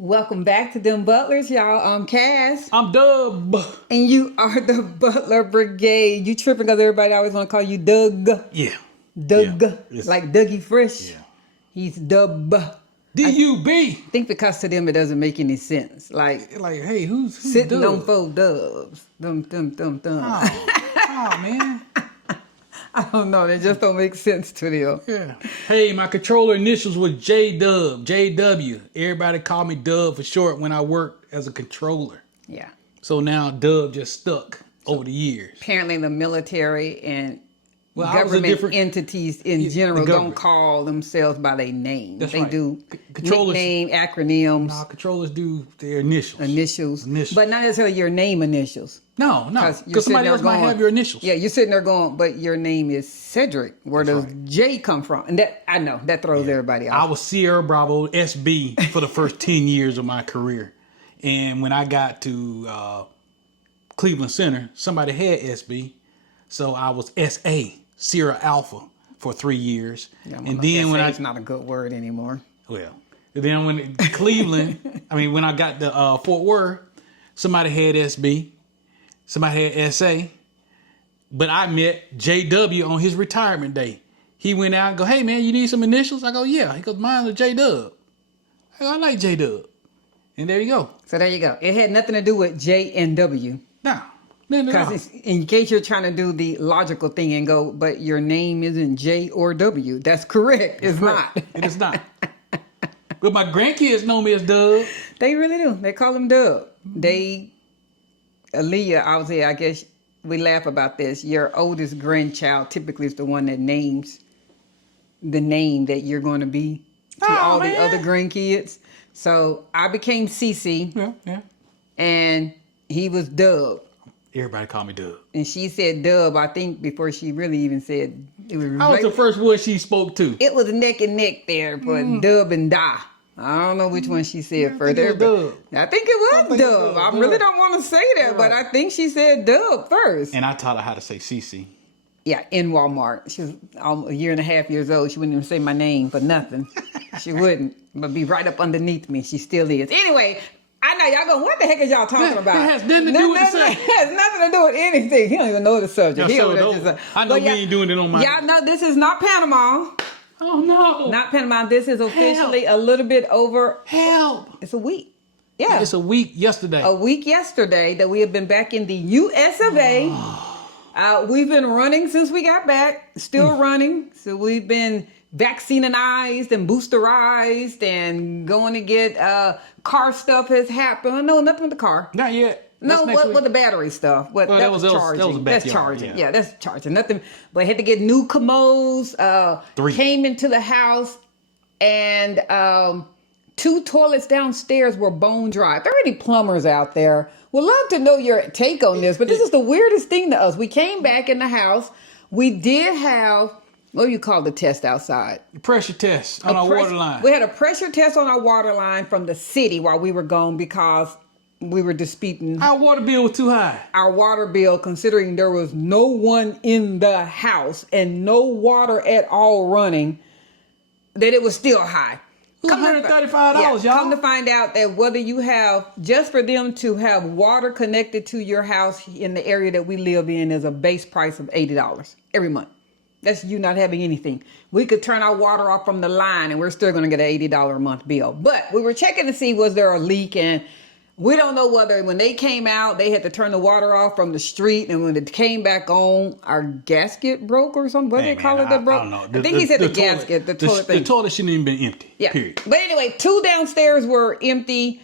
Welcome back to DemButlers, y'all. I'm Cass. I'm Dub. And you are the Butler Brigade. You tripping because everybody always want to call you Doug. Yeah. Doug. Yeah. Like Dougie Fresh. Yeah. He's Dub. D-U-B. I think because to them it doesn't make any sense. Like Hey, who's sitting Dub? on 4 dubs. Dum. Oh, man. I don't know. They just don't make sense to them. Yeah. Hey, my controller initials was J-Dub, JW. Everybody called me Dub for short when I worked as a controller. Yeah. So now Dub just stuck over the years. Apparently the military and I was government entities in general don't government. call themselves by their name. That's they right. do Controllers- nickname, acronyms, Nah, controllers do their initials. but not necessarily your name initials. No. you're Because somebody sitting else there might going- have your initials. Yeah, you're sitting there going, but your name is Cedric. Where does J come from? And that, I know, that throws everybody I off. was Sierra Bravo SB for the first 10 years of my career. And when I got to Cleveland Center, somebody had SB. So I was SA, Sierra Alpha, for 3 years. Yeah, and then when it's not a good word anymore. Then when Cleveland, when I got to Fort Worth, somebody had SB, somebody had SA. But I met JW on his retirement day. He went out and go, hey, man, you need some initials? I go, yeah. He goes, mine's a J-Dub. I go, I like J-Dub. And there you go. So there you go. It had nothing to do with J and W. No. Because in case you're trying to do the logical thing and go, but your name isn't J or W. That's correct. It's not. It is not. But my grandkids know me as Dub. They really do. They call him Dub. Aaliyah, obviously, I guess we laugh about this. Your oldest grandchild typically is the one that names the name that you're going to be to all the other grandkids. So I became Cece. Yeah. And he was Dub. Everybody call me Dub. And she said Dub, I think, before she really even said it was. I was the first one she spoke to. It was neck and neck there for Dub and Da. I don't know which one she said further. I think it was Dub. I really don't want to say that, but I think she said Dub first. And I taught her how to say Cece. Yeah, in Walmart. She was a year and a half years old. She wouldn't even say my name for nothing. She wouldn't, but be right up underneath me. She still is. Anyway, I know y'all going, what the heck is y'all talking about? It has nothing to do with the subject. It has nothing to do with anything. He don't even know the subject. I know we ain't doing it on my... Y'all know this is not Panama. Oh, no. Not Panama. This is officially a little bit over. Help. It's a week. Yeah. It's a week yesterday. A week yesterday that we have been back in the U.S. of A. We've been running since we got back. Still running. So we've been vaccinized and boosterized and going to get car stuff has happened. No, nothing with the car. Not yet. No, what the battery stuff? What that was charging? That was that's charging. Yeah, that's charging. Nothing. But I had to get new commodes. 3 came into the house, and 2 toilets downstairs were bone dry. If there are any plumbers out there, would love to know your take on this. But this is the weirdest thing to us. We came back in the house. We did have, what do you call the test outside? Pressure test on our water line. We had a pressure test on our water line from the city while we were gone because we were disputing. Our water bill was too high. Our water bill, considering there was no one in the house and no water at all running, that it was still high. $135, y'all. Come to find out that whether you have, just for them to have water connected to your house in the area that we live in is a base price of $80 every month. That's you not having anything. We could turn our water off from the line and we're still going to get an $80 a month bill. But we were checking to see was there a leak, and we don't know whether when they came out, they had to turn the water off from the street, and when it came back on, our gasket broke or something. What do they call it that broke? I don't know. I think he said the gasket, the toilet thing. The toilet shouldn't even been empty. Yeah. Period. But anyway, 2 downstairs were empty.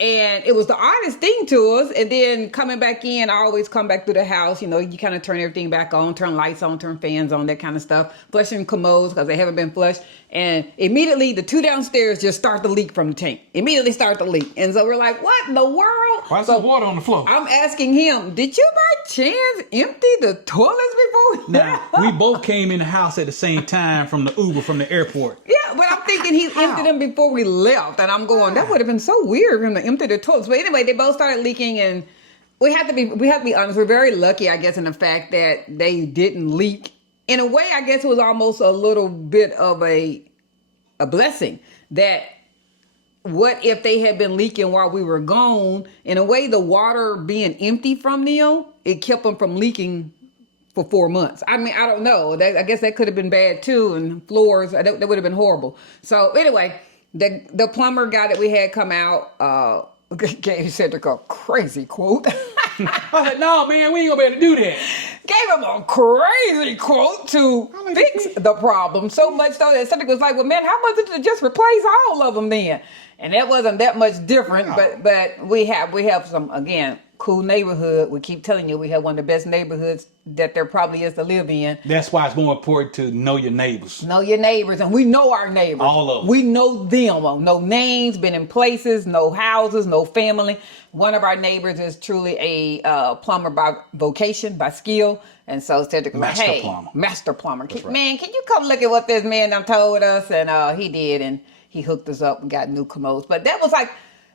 And it was the oddest thing to us. And then coming back in, I always come back through the house. You know, you kind of turn everything back on, turn lights on, turn fans on, that kind of stuff. Flushing commodes because they haven't been flushed. And immediately the 2 downstairs just start to leak from the tank. Immediately start to leak. And so we're like, what in the world? Why is there water on the floor? I'm asking him, did you by chance empty the toilets before? Now, we both came in the house at the same time from the Uber from the airport. Yeah, but I'm thinking he emptied them before we left. And I'm going, that would have been so weird for him to empty the toilets. But anyway, they both started leaking, and we have to be honest. We're very lucky, I guess, in the fact that they didn't leak. In a way, I guess it was almost a little bit of a blessing that what if they had been leaking while we were gone? In a way, the water being empty from them, it kept them from leaking for 4 months. I mean, I don't know. I guess that could have been bad too. And floors, that would have been horrible. So anyway, the plumber guy that we had come out gave Cedric a crazy quote. I was like, no, man, we ain't gonna be able to do that. Gave him a crazy quote to fix the problem. So much so that Cedric was like, well, man, how much did it just replace all of them then? And that wasn't that much different, but we have some, again, cool neighborhood. We keep telling you we have one of the best neighborhoods that there probably is to live in. That's why it's more important to know your neighbors. Know your neighbors, and we know our neighbors. All of them. We know them. No names, been in places, no houses, no family. One of our neighbors is truly a plumber by vocation, by skill. And so Cedric was like, hey, master plumber. Man, can you come look at what this man done told us? And he did, and he hooked us up and got new commodes. But that was like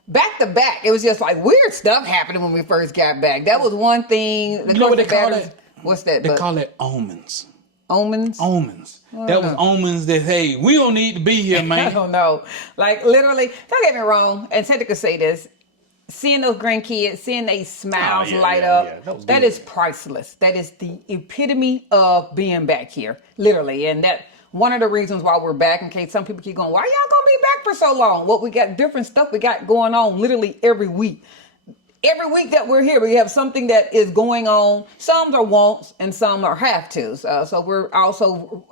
back to back. It was just like weird stuff happening when we first got back. That was one thing. You know what they call it? What's that? They call it omens. Omens? Omens. That was omens that, hey, we don't need to be here, man. I don't know. Like, literally, don't get me wrong, and Cedric could say this, seeing those grandkids, seeing their smiles light up, that is priceless. That is the epitome of being back here, literally. And that one of the reasons why we're back, in case some people keep going, why y'all gonna be back for so long? Well, we got different stuff we got going on literally every week. Every week that we're here, we have something that is going on. Some are wants and some are have tos. So we're also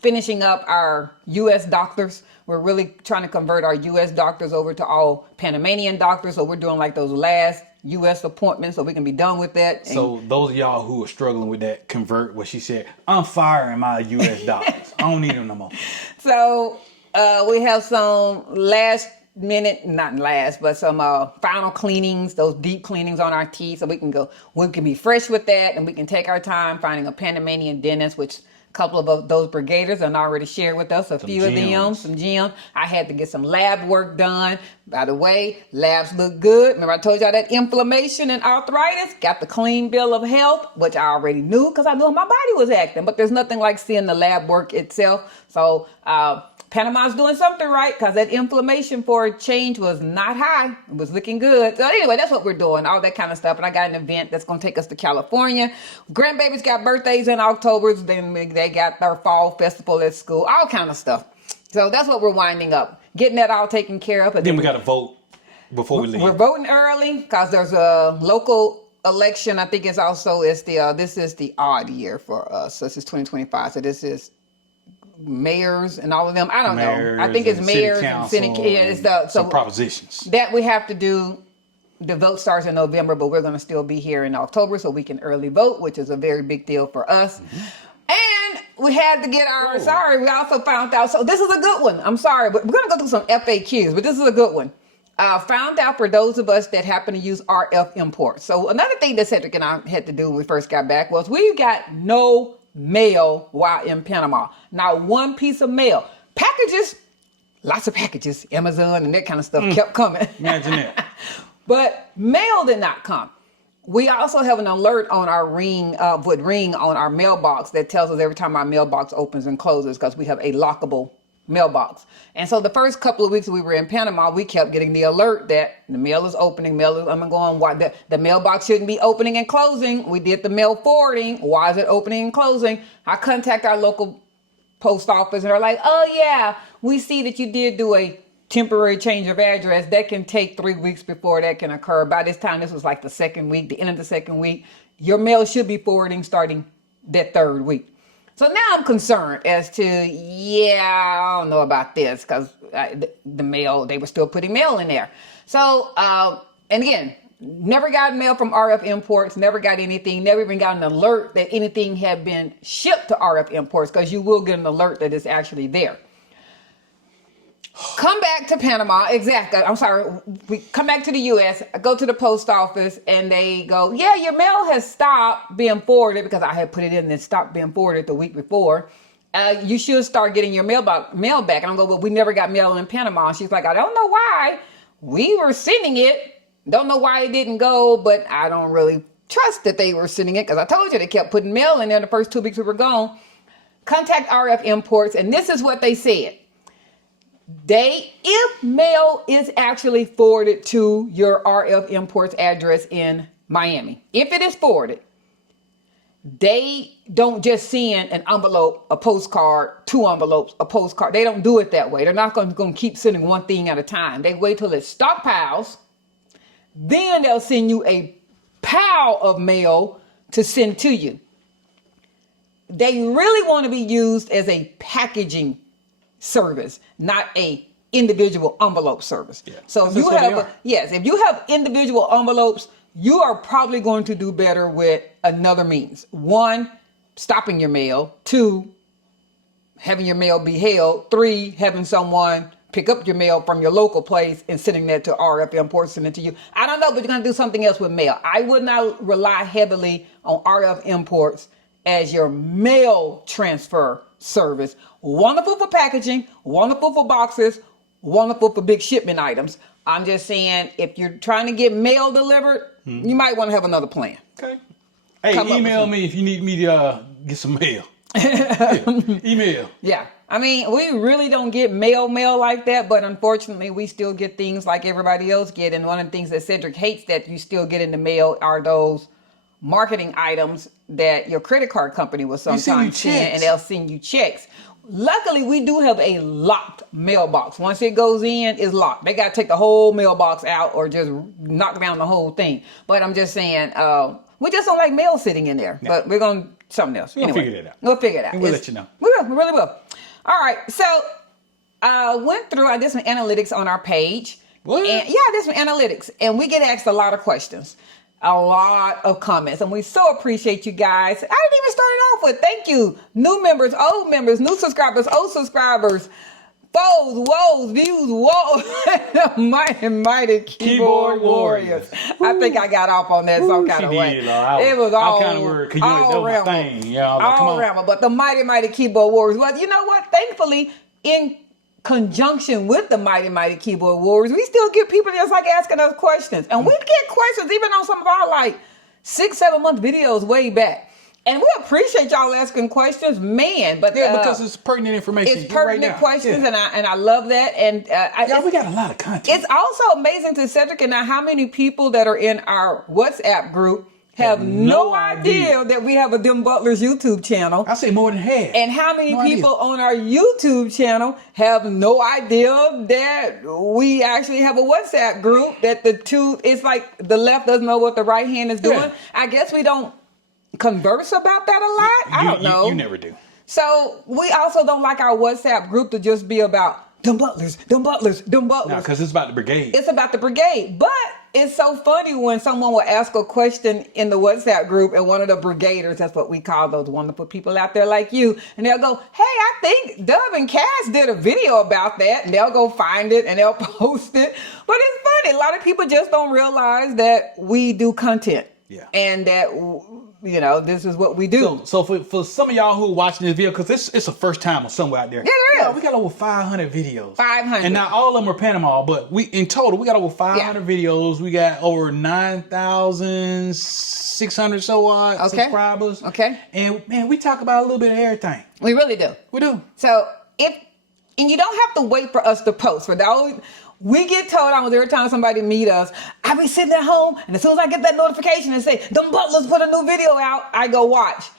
finishing up our U.S. doctors. We're really trying to convert our U.S. doctors over to all Panamanian doctors. So we're doing like those last U.S. appointments so we can be done with that. So those of y'all who are struggling with that, convert what she said. I'm firing my U.S. doctors. I don't need them no more. So we have some last minute, not last, but some final cleanings, those deep cleanings on our teeth, so we can be fresh with that, and we can take our time finding a Panamanian dentist, which a couple of those brigaders have already shared with us, some gems. I had to get some lab work done. By the way, labs look good. Remember I told y'all that inflammation and arthritis? Got the clean bill of health, which I already knew because I knew how my body was acting, but there's nothing like seeing the lab work itself. So Panama's doing something right because that inflammation for a change was not high. It was looking good. So anyway, that's what we're doing, all that kind of stuff. And I got an event that's going to take us to California. Grandbabies got birthdays in October. Then they got their fall festival at school, all kind of stuff. So that's what we're winding up, getting that all taken care of. And then we got to vote before we leave. We're voting early because there's a local election. I think this is the odd year for us. So this is 2025. So this is mayors and all of them. I don't know. I think it's mayors and city council. Some propositions that we have to do. The vote starts in November, but we're going to still be here in October so we can early vote, which is a very big deal for us. Mm-hmm. And we had to get our, we also found out, so this is a good one. I'm sorry, but we're going to go through some FAQs, but this is a good one. Found out for those of us that happen to use RF imports. So another thing that Cedric and I had to do when we first got back was we got no mail while in Panama. Not one piece of mail. Packages, lots of packages, Amazon and that kind of stuff kept coming. Imagine that. But mail did not come. We also have an alert on our would ring on our mailbox that tells us every time our mailbox opens and closes because we have a lockable mailbox. And so the first couple of weeks we were in Panama, we kept getting the alert that the mail is opening, the mailbox shouldn't be opening and closing. We did the mail forwarding. Why is it opening and closing? I contact our local post office and they're like, oh yeah, we see that you did do a temporary change of address. That can take 3 weeks before that can occur. By this time, this was like the second week, the end of the second week. Your mail should be forwarding starting that third week. So now I'm concerned as to, I don't know about this because the mail, they were still putting mail in there. So, and again, never got mail from RF Imports, never got anything, never even got an alert that anything had been shipped to RF Imports because you will get an alert that it's actually there. Come back to Panama. Exactly. I'm sorry. We come back to the U.S., I go to the post office, and they go, yeah, your mail has stopped being forwarded because I had put it in and stopped being forwarded the week before. You should start getting your mail back. And I'm going, well, we never got mail in Panama. She's like, I don't know why. We were sending it. Don't know why it didn't go, but I don't really trust that they were sending it because I told you they kept putting mail in there the first 2 weeks we were gone. Contact RF Imports, and this is what they said. If mail is actually forwarded to your RF Imports address in Miami, if it is forwarded, they don't just send an envelope, a postcard, 2 envelopes, a postcard. They don't do it that way. They're not going to keep sending one thing at a time. They wait till it stockpiles. Then they'll send you a pile of mail to send to you. They really want to be used as a packaging service, not a individual envelope service. Yeah. So if you have if you have individual envelopes, you are probably going to do better with another means. 1, stopping your mail. 2, having your mail be held. 3, having someone pick up your mail from your local place and sending that to RF Imports, sending it to you. I don't know, but you're going to do something else with mail. I would not rely heavily on RF Imports as your mail transfer service. Wonderful for packaging, wonderful for boxes, wonderful for big shipment items. I'm just saying, if you're trying to get mail delivered, you might want to have another plan. Okay. Hey, email me if you need me to get some mail. Email. Yeah. I mean, we really don't get mail like that, but unfortunately, we still get things like everybody else get. And one of the things that Cedric hates that you still get in the mail are those marketing items that your credit card company will sometimes send, and they'll send you checks. Luckily, we do have a locked mailbox. Once it goes in, it's locked. They got to take the whole mailbox out or just knock down the whole thing. But I'm just saying, we just don't like mail sitting in there. Yeah. But we're going to something else. We'll figure it out. We'll figure it out. And we'll let you know. We will. We really will. All right. So I did some analytics on our page. What? And, I did some analytics. And we get asked a lot of questions. A lot of comments, and we so appreciate you guys. I didn't even start it off with thank you. New members, old members, new subscribers, old subscribers, foes, woes, views, woes, mighty keyboard warriors. I think I got off on that some kind of way. It was all kind of weird because you know thing. Yeah, all ramble. But the mighty keyboard warriors. Well, you know what? Thankfully, in conjunction with the mighty keyboard warriors, we still get people just like asking us questions, and we get questions even on some of our like 6-7 month videos way back, and we appreciate y'all asking questions, man. But because it's pertinent information, it's pertinent questions, and I love that. And we got a lot of content. It's also amazing to Cedric and I how many people that are in our WhatsApp group have no idea that we have a DemButlers YouTube channel. I say more than half. And how many people on our YouTube channel have no idea that we actually have a WhatsApp group, that it's like the left doesn't know what the right hand is doing. Yeah. I guess we don't converse about that a lot. I don't know. You never do. So we also don't like our WhatsApp group to just be about DemButlers. No, because it's about the brigade. It's about the brigade. But it's so funny when someone will ask a question in the WhatsApp group, and one of the brigaders, that's what we call those wonderful people out there like you, and they'll go, hey, I think Dove and Cass did a video about that, and they'll go find it and they'll post it. But it's funny. A lot of people just don't realize that we do content. Yeah. And that, this is what we do. So for some of y'all who are watching this video, because it's a first time or somewhere out there. Yeah, there is. We got over 500 videos. 500. And not all of them are Panama, but in total, we got over 500 videos. We got over 9,600 subscribers. Okay. And, man, we talk about a little bit of everything. We really do. We do. So, and you don't have to wait for us to post. For those... We get told almost every time somebody meet us, I be sitting at home, and as soon as I get that notification and say, DemButlers put a new video out, I go watch.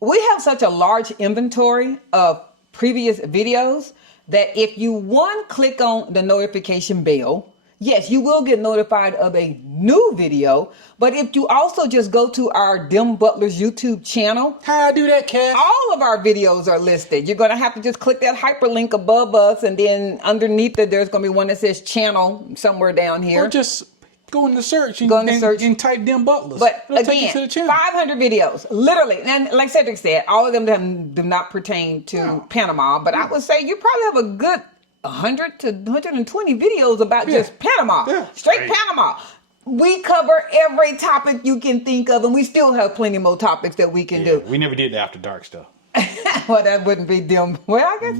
We have such a large inventory of previous videos that if you click on the notification bell, yes, you will get notified of a new video. But if you also just go to our DemButlers YouTube channel. How I do that, Cass? All of our videos are listed. You're going to have to just click that hyperlink above us. And then underneath it, there's going to be one that says channel somewhere down here. Or just go in the search and type DemButlers. But again, 500 videos, literally. And like Cedric said, all of them do not pertain to Panama. But I would say you probably have a good 100 to 120 videos about just Panama. Yeah. Straight Panama. We cover every topic you can think of, and we still have plenty more topics that we can do. We never did the after dark stuff. Well, that wouldn't be them. Well, I guess.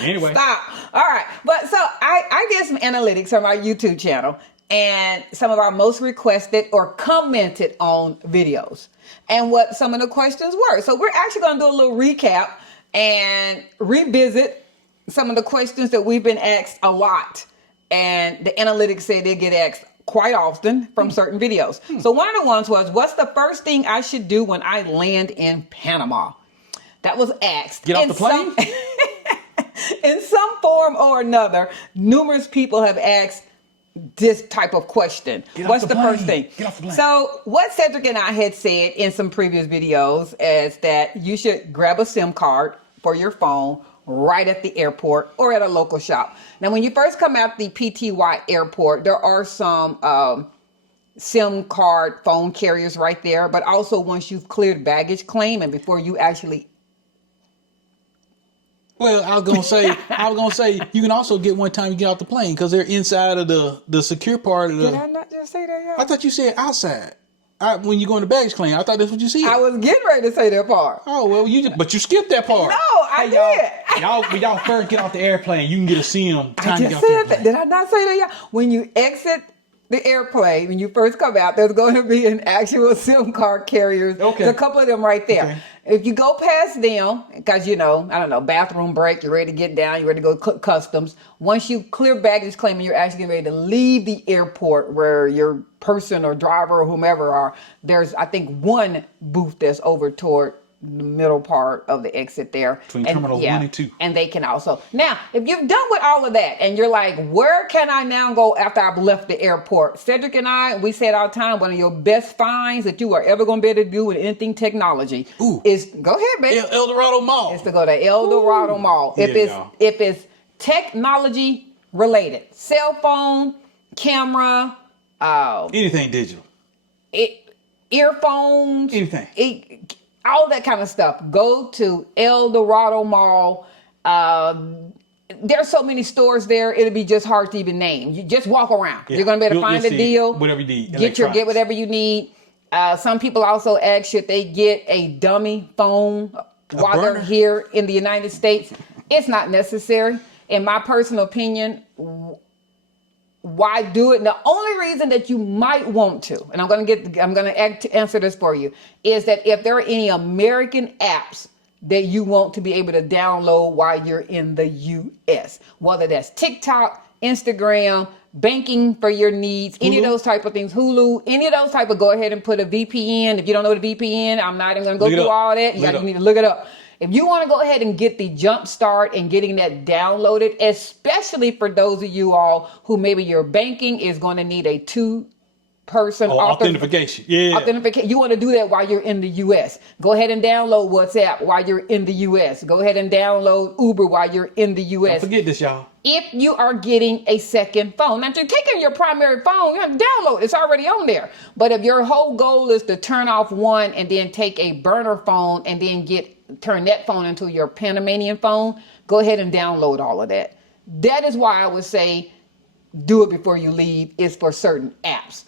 Anyway. Stop. All right. But so I did some analytics on our YouTube channel and some of our most requested or commented on videos and what some of the questions were. So we're actually going to do a little recap. and revisit some of the questions that we've been asked a lot. And the analytics say they get asked quite often from certain videos. So one of the ones was, what's the first thing I should do when I land in Panama? That was asked. Get off the plane? In some form or another, numerous people have asked this type of question. What's the first thing? Get off the plane. So what Cedric and I had said in some previous videos is that you should grab a SIM card for your phone right at the airport or at a local shop. Now, when you first come out the PTY airport, there are some SIM card phone carriers right there, but also once you've cleared baggage claim and before you actually... Well, I was gonna say, you can also get one time you get off the plane because they're inside of the secure part of the. Did I not just say that, y'all? I thought you said outside. When you go into baggage claim, I thought that's what you said. I was getting ready to say that part. Oh well, but you skipped that part. No, I did. When y'all first get off the airplane, you can get a SIM. I just said that. Did I not say that, y'all? When you exit the airplane, when you first come out, there's going to be an actual SIM card carrier. Okay. There's a couple of them right there. Okay. If you go past them, because, I don't know, bathroom break, you're ready to get down, you're ready to go customs. Once you clear baggage claim and you're actually getting ready to leave the airport where your person or driver or whomever are, there's, I think, one booth that's over toward the middle part of the exit there. Between terminals 1 and 2. And they can also. Now, if you've done with all of that and you're like, where can I now go after I've left the airport? Cedric and I, we say it all the time, one of your best finds that you are ever going to be able to do with anything technology is, go ahead, baby. El Dorado Mall. Is to go to El Dorado Mall. If it's technology related, cell phone, camera, anything digital. Earphones. Anything. All that kind of stuff. Go to El Dorado Mall. There's so many stores there, it'll be just hard to even name. You just walk around. Yeah. You're going to be able to find a deal. Whatever you need. Get whatever you need. Some people also ask, should they get a dummy phone while they're here in the United States? It's not necessary. In my personal opinion, why do it? And the only reason that you might want to, and I'm going to answer this for you, is that if there are any American apps that you want to be able to download while you're in the U.S., whether that's TikTok, Instagram, banking for your needs, any of those type of things, Hulu, any of those type of, go ahead and put a VPN. If you don't know the VPN, I'm not even going to go through all that. You need to look it up. If you want to go ahead and get the jump start and getting that downloaded, especially for those of you all who maybe your banking is going to need a two-person authentication. Authentication. You want to do that while you're in the U.S. Go ahead and download WhatsApp while you're in the U.S. Go ahead and download Uber while you're in the U.S. Don't forget this, y'all. If you are getting a second phone. Now, if you're taking your primary phone, you have to download. It's already on there. But if your whole goal is to turn off one and then take a burner phone and then turn that phone into your Panamanian phone, go ahead and download all of that. That is why I would say do it before you leave, is for certain apps.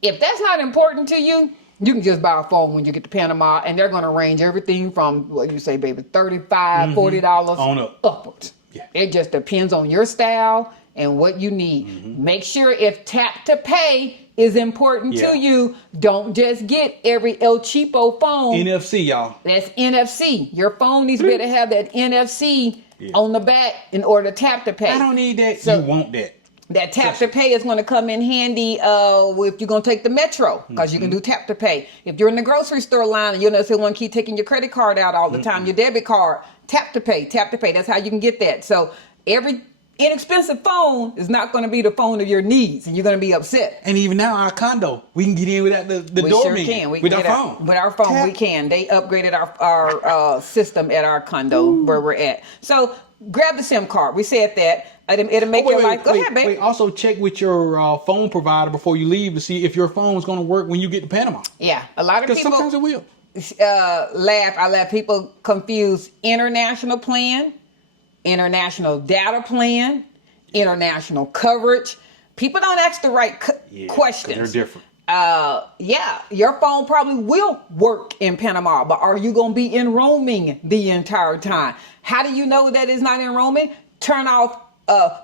If that's not important to you, you can just buy a phone when you get to Panama, and they're going to range everything from, what you say, baby, $35, $40 on up. Upwards. Yeah. It just depends on your style and what you need. Make sure if tap to pay is important to you, don't just get every El Cheapo phone. NFC, y'all. That's NFC. Your phone needs to be able to have that NFC on the back in order to tap to pay. I don't need that. So, you want that. That tap to pay is going to come in handy if you're going to take the metro, because you can do tap to pay. If you're in the grocery store line and you don't want to keep taking your credit card out all the time, your debit card, tap to pay. That's how you can get that. So every inexpensive phone is not going to be the phone of your needs, and you're going to be upset. And even now, our condo, we can get in without the door sure meeting. Can. We with can our phone. With our phone, we can. They upgraded our system at our condo where we're at. So grab the SIM card. We said that. It'll make your life. Go ahead, baby. Also check with your phone provider before you leave to see if your phone is going to work when you get to Panama. Yeah, a lot of people. Because sometimes it will. I let people confuse international plan, international data plan, international coverage. People don't ask the right questions. They're different. Your phone probably will work in Panama, but are you going to be in roaming the entire time? How do you know that it's not in roaming? Turn off,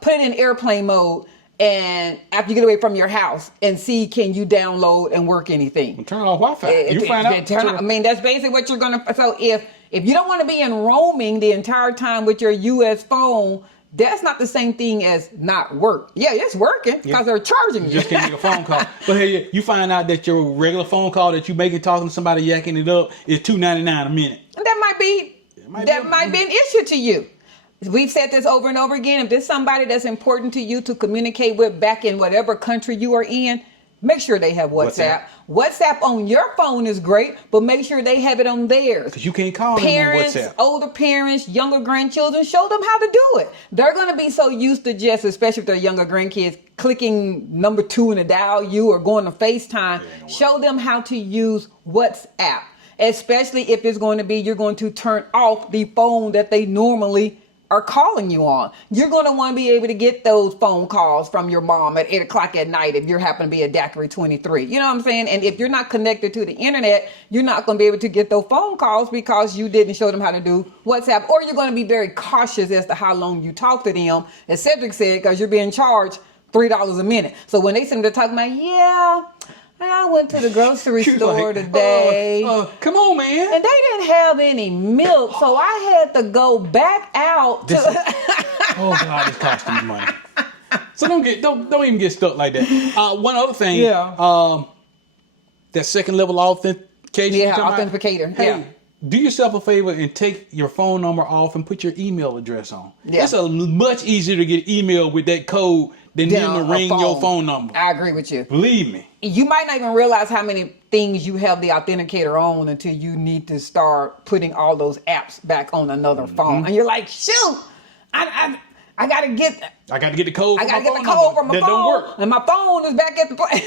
put it in airplane mode, and after you get away from your house, and see, can you download and work anything? Turn off Wi-Fi. You find out. I mean, that's basically what you're going to. So If you don't want to be in roaming the entire time with your U.S. phone, that's not the same thing as not work. Yeah, it's working because they're charging you. You just can't make a phone call. But hey, you find out that your regular phone call that you making talking to somebody yakking it up is $2.99 a minute. And that might be an issue to you. We've said this over and over again. If there's somebody that's important to you to communicate with back in whatever country you are in, make sure they have WhatsApp. WhatsApp on your phone is great, but make sure they have it on theirs. Because you can't call parents, them on WhatsApp. Older parents, younger grandchildren, show them how to do it. They're going to be so used to just, especially if they're younger grandkids, clicking number 2 in a dial you or going to FaceTime. Show them how to use WhatsApp, especially if it's going to be you're going to turn off the phone that they normally are calling you on. You're going to want to be able to get those phone calls from your mom at 8 o'clock at night if you happen to be a daiquiri 23. You know what I'm saying? And if you're not connected to the internet, you're not going to be able to get those phone calls because you didn't show them how to do WhatsApp. Or you're going to be very cautious as to how long you talk to them, as Cedric said, because you're being charged $3 a minute. So when they send them to talk about, I went to the grocery store today. Come on, man. And they didn't have any milk, so I had to go back out to... Oh, God, it's costing me money. So don't even get stuck like that. One other thing. Yeah. That second level authentication. Yeah, authenticator. Hey, do yourself a favor and take your phone number off and put your email address on. Yeah. It's much easier to get email with that code than them to ring your phone number. I agree with you. Believe me. You might not even realize how many things you have the authenticator on until you need to start putting all those apps back on another phone. And you're like, shoot, I gotta get the code. I gotta get the code from my phone. That don't work. And my phone is back at the place.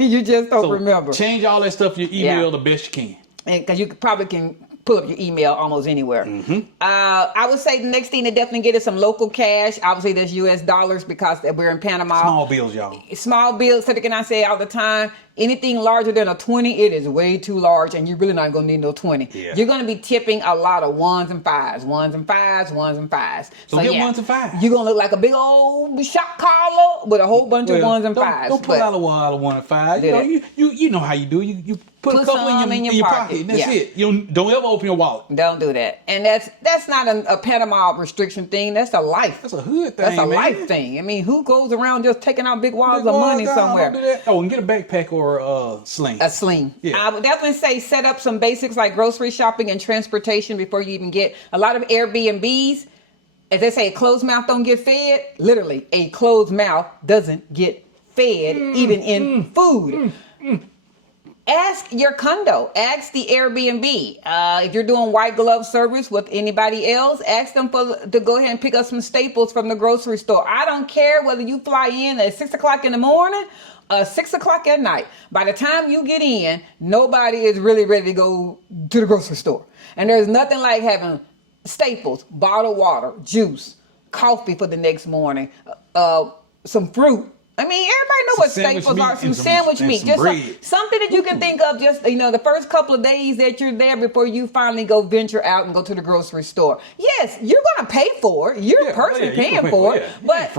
You just don't remember. Change all that stuff in your email the best you can. Because you probably can pull up your email almost anywhere. I would say the next thing to definitely get is some local cash. Obviously, there's U.S. dollars because we're in Panama. Small bills, y'all. Small bills. Cedric and I say all the time, anything larger than a 20, it is way too large, and you're really not going to need no 20. Yeah. You're going to be tipping a lot of 1s and 5s, 1s and 5s, 1s and 5s. So get 1s and 5s. You're going to look like a big old shot collar with a whole bunch of 1s and 5s. Don't pull out a 1 and 5. You know how you do. You put a couple in your pocket. And that's it. You don't ever open your wallet. Don't do that. And that's not a Panama restriction thing. That's a life. That's a hood thing. That's a life thing. I mean, who goes around just taking out big wads of money somewhere? Don't do that. Oh, and get a backpack or a sling. A sling. Yeah. I would definitely say set up some basics like grocery shopping and transportation before you even get a lot of Airbnbs. As they say, a closed mouth don't get fed. Literally, a closed mouth doesn't get fed, even in food. Ask your condo. Ask the Airbnb. If you're doing white glove service with anybody else, ask them to go ahead and pick up some staples from the grocery store. I don't care whether you fly in at 6 o'clock in the morning or 6 o'clock at night. By the time you get in, nobody is really ready to go to the grocery store. And there's nothing like having staples, bottled water, juice, coffee for the next morning, some fruit. I mean, everybody know what staples are. Some sandwich meat. Just something that you can think of just, the first couple of days that you're there before you finally go venture out and go to the grocery store. Yes, you're going to pay for it. You're personally paying for it. But,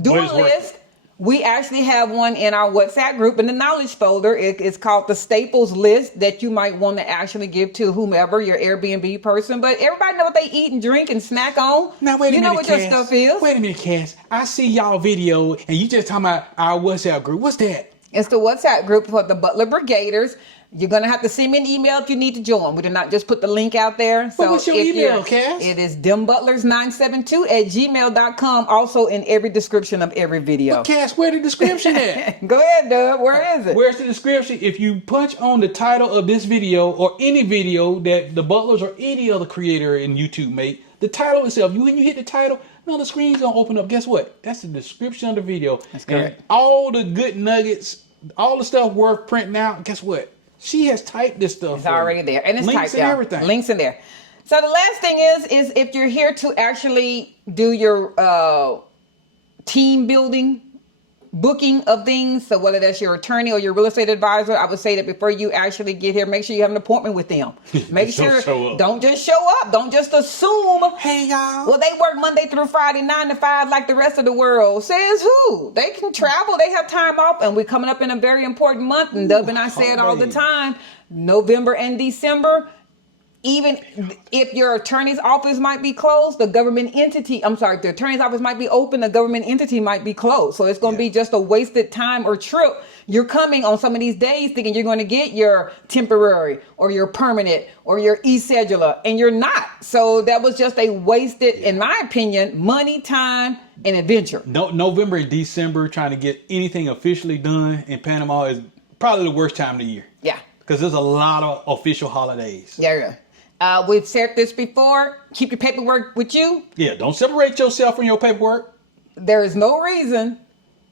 do a list. We actually have one in our WhatsApp group in the knowledge folder. It's called the staples list that you might want to actually give to whomever, your Airbnb person. But everybody know what they eat and drink and snack on. Now, wait a minute, know what Cass. your stuff is. Wait a minute, Cass. I see y'all video and you just talking about our WhatsApp group. What's that? It's the WhatsApp group for the Butler Brigaders. You're going to have to send me an email if you need to join. We did not just put the link out there. So what's your email, Cass? It is DemButlers972@gmail.com. Also in every description of every video. But Cass, where the description at? Go ahead, Doug. Where is it? Where's the description? If you punch on the title of this video or any video that the Butlers or any other creator in YouTube make, the title itself, when you hit the title, the screen's going to open up. Guess what? That's the description of the video. That's correct. And all the good nuggets, all the stuff worth printing out, guess what? She has typed this stuff. It's already there. And it's links typed and out. Everything. Links in there. So the last thing is if you're here to actually do your team building, booking of things, so whether that's your attorney or your real estate advisor, I would say that before you actually get here, make sure you have an appointment with them. Make sure, don't just show up. Don't just assume, hey y'all, well, they work Monday through Friday, 9 to 5 like the rest of the world. Says who? They can travel. They have time off. And we're coming up in a very important month. And Dub and I say it all the time, November and December. even if your attorney's office might be closed, the attorney's office might be open, the government entity might be closed. So it's going to be just a wasted time or trip. You're coming on some of these days thinking you're going to get your temporary or your permanent or your e-cedula, and you're not. So that was just a wasted, in my opinion, money, time, and adventure. No, November and December, trying to get anything officially done in Panama is probably the worst time of the year. Yeah. Because there's a lot of official holidays. Yeah. We've said this before. Keep your paperwork with you. Yeah, don't separate yourself from your paperwork. There is no reason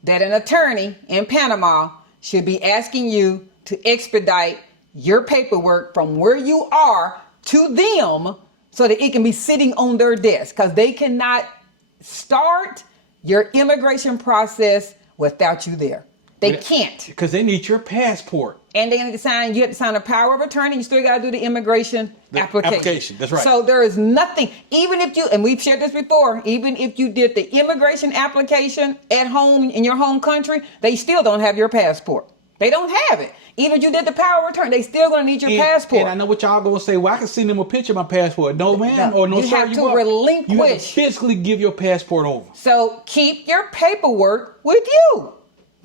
that an attorney in Panama should be asking you to expedite your paperwork from where you are to them so that it can be sitting on their desk, because they cannot start your immigration process without you there. They can't. Because they need your passport. And they need to you have to sign a power of attorney. You still got to do the immigration application. That's right. So there is nothing, even if you, and we've shared this before, even if you did the immigration application at home in your home country, they still don't have your passport. They don't have it. Even if you did the power of attorney, they still going to need your passport. And I know what y'all going to say. Well, I can send them a picture of my passport. No, ma'am, or no, you sir. have to relinquish. You have to physically give your passport over. So keep your paperwork with you.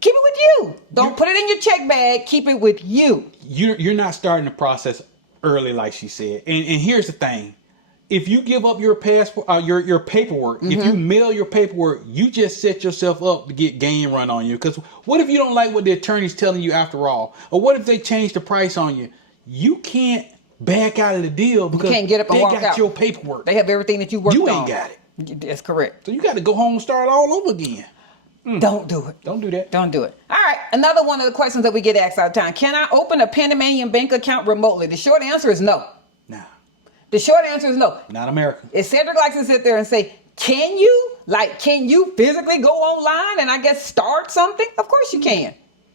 Keep it with you. Don't put it in your check bag. Keep it with you. You're not starting the process early, like she said. And here's the thing. If you give up your passport, your paperwork, if you mail your paperwork, you just set yourself up to get game run on you. Because what if you don't like what the attorney's telling you after all? Or what if they change the price on you? You can't back out of the deal because you can't get up and walk they got out. your paperwork. They have everything that you worked on. You ain't got it. That's correct. So you got to go home and start all over again. Don't do it. Don't do that. Don't do it. All right. Another one of the questions that we get asked all the time. Can I open a Panamanian bank account remotely? The short answer is no. Nah. The short answer is no. Not America. If Cedric likes to sit there and say, can you physically go online and I guess start something? Of course you can.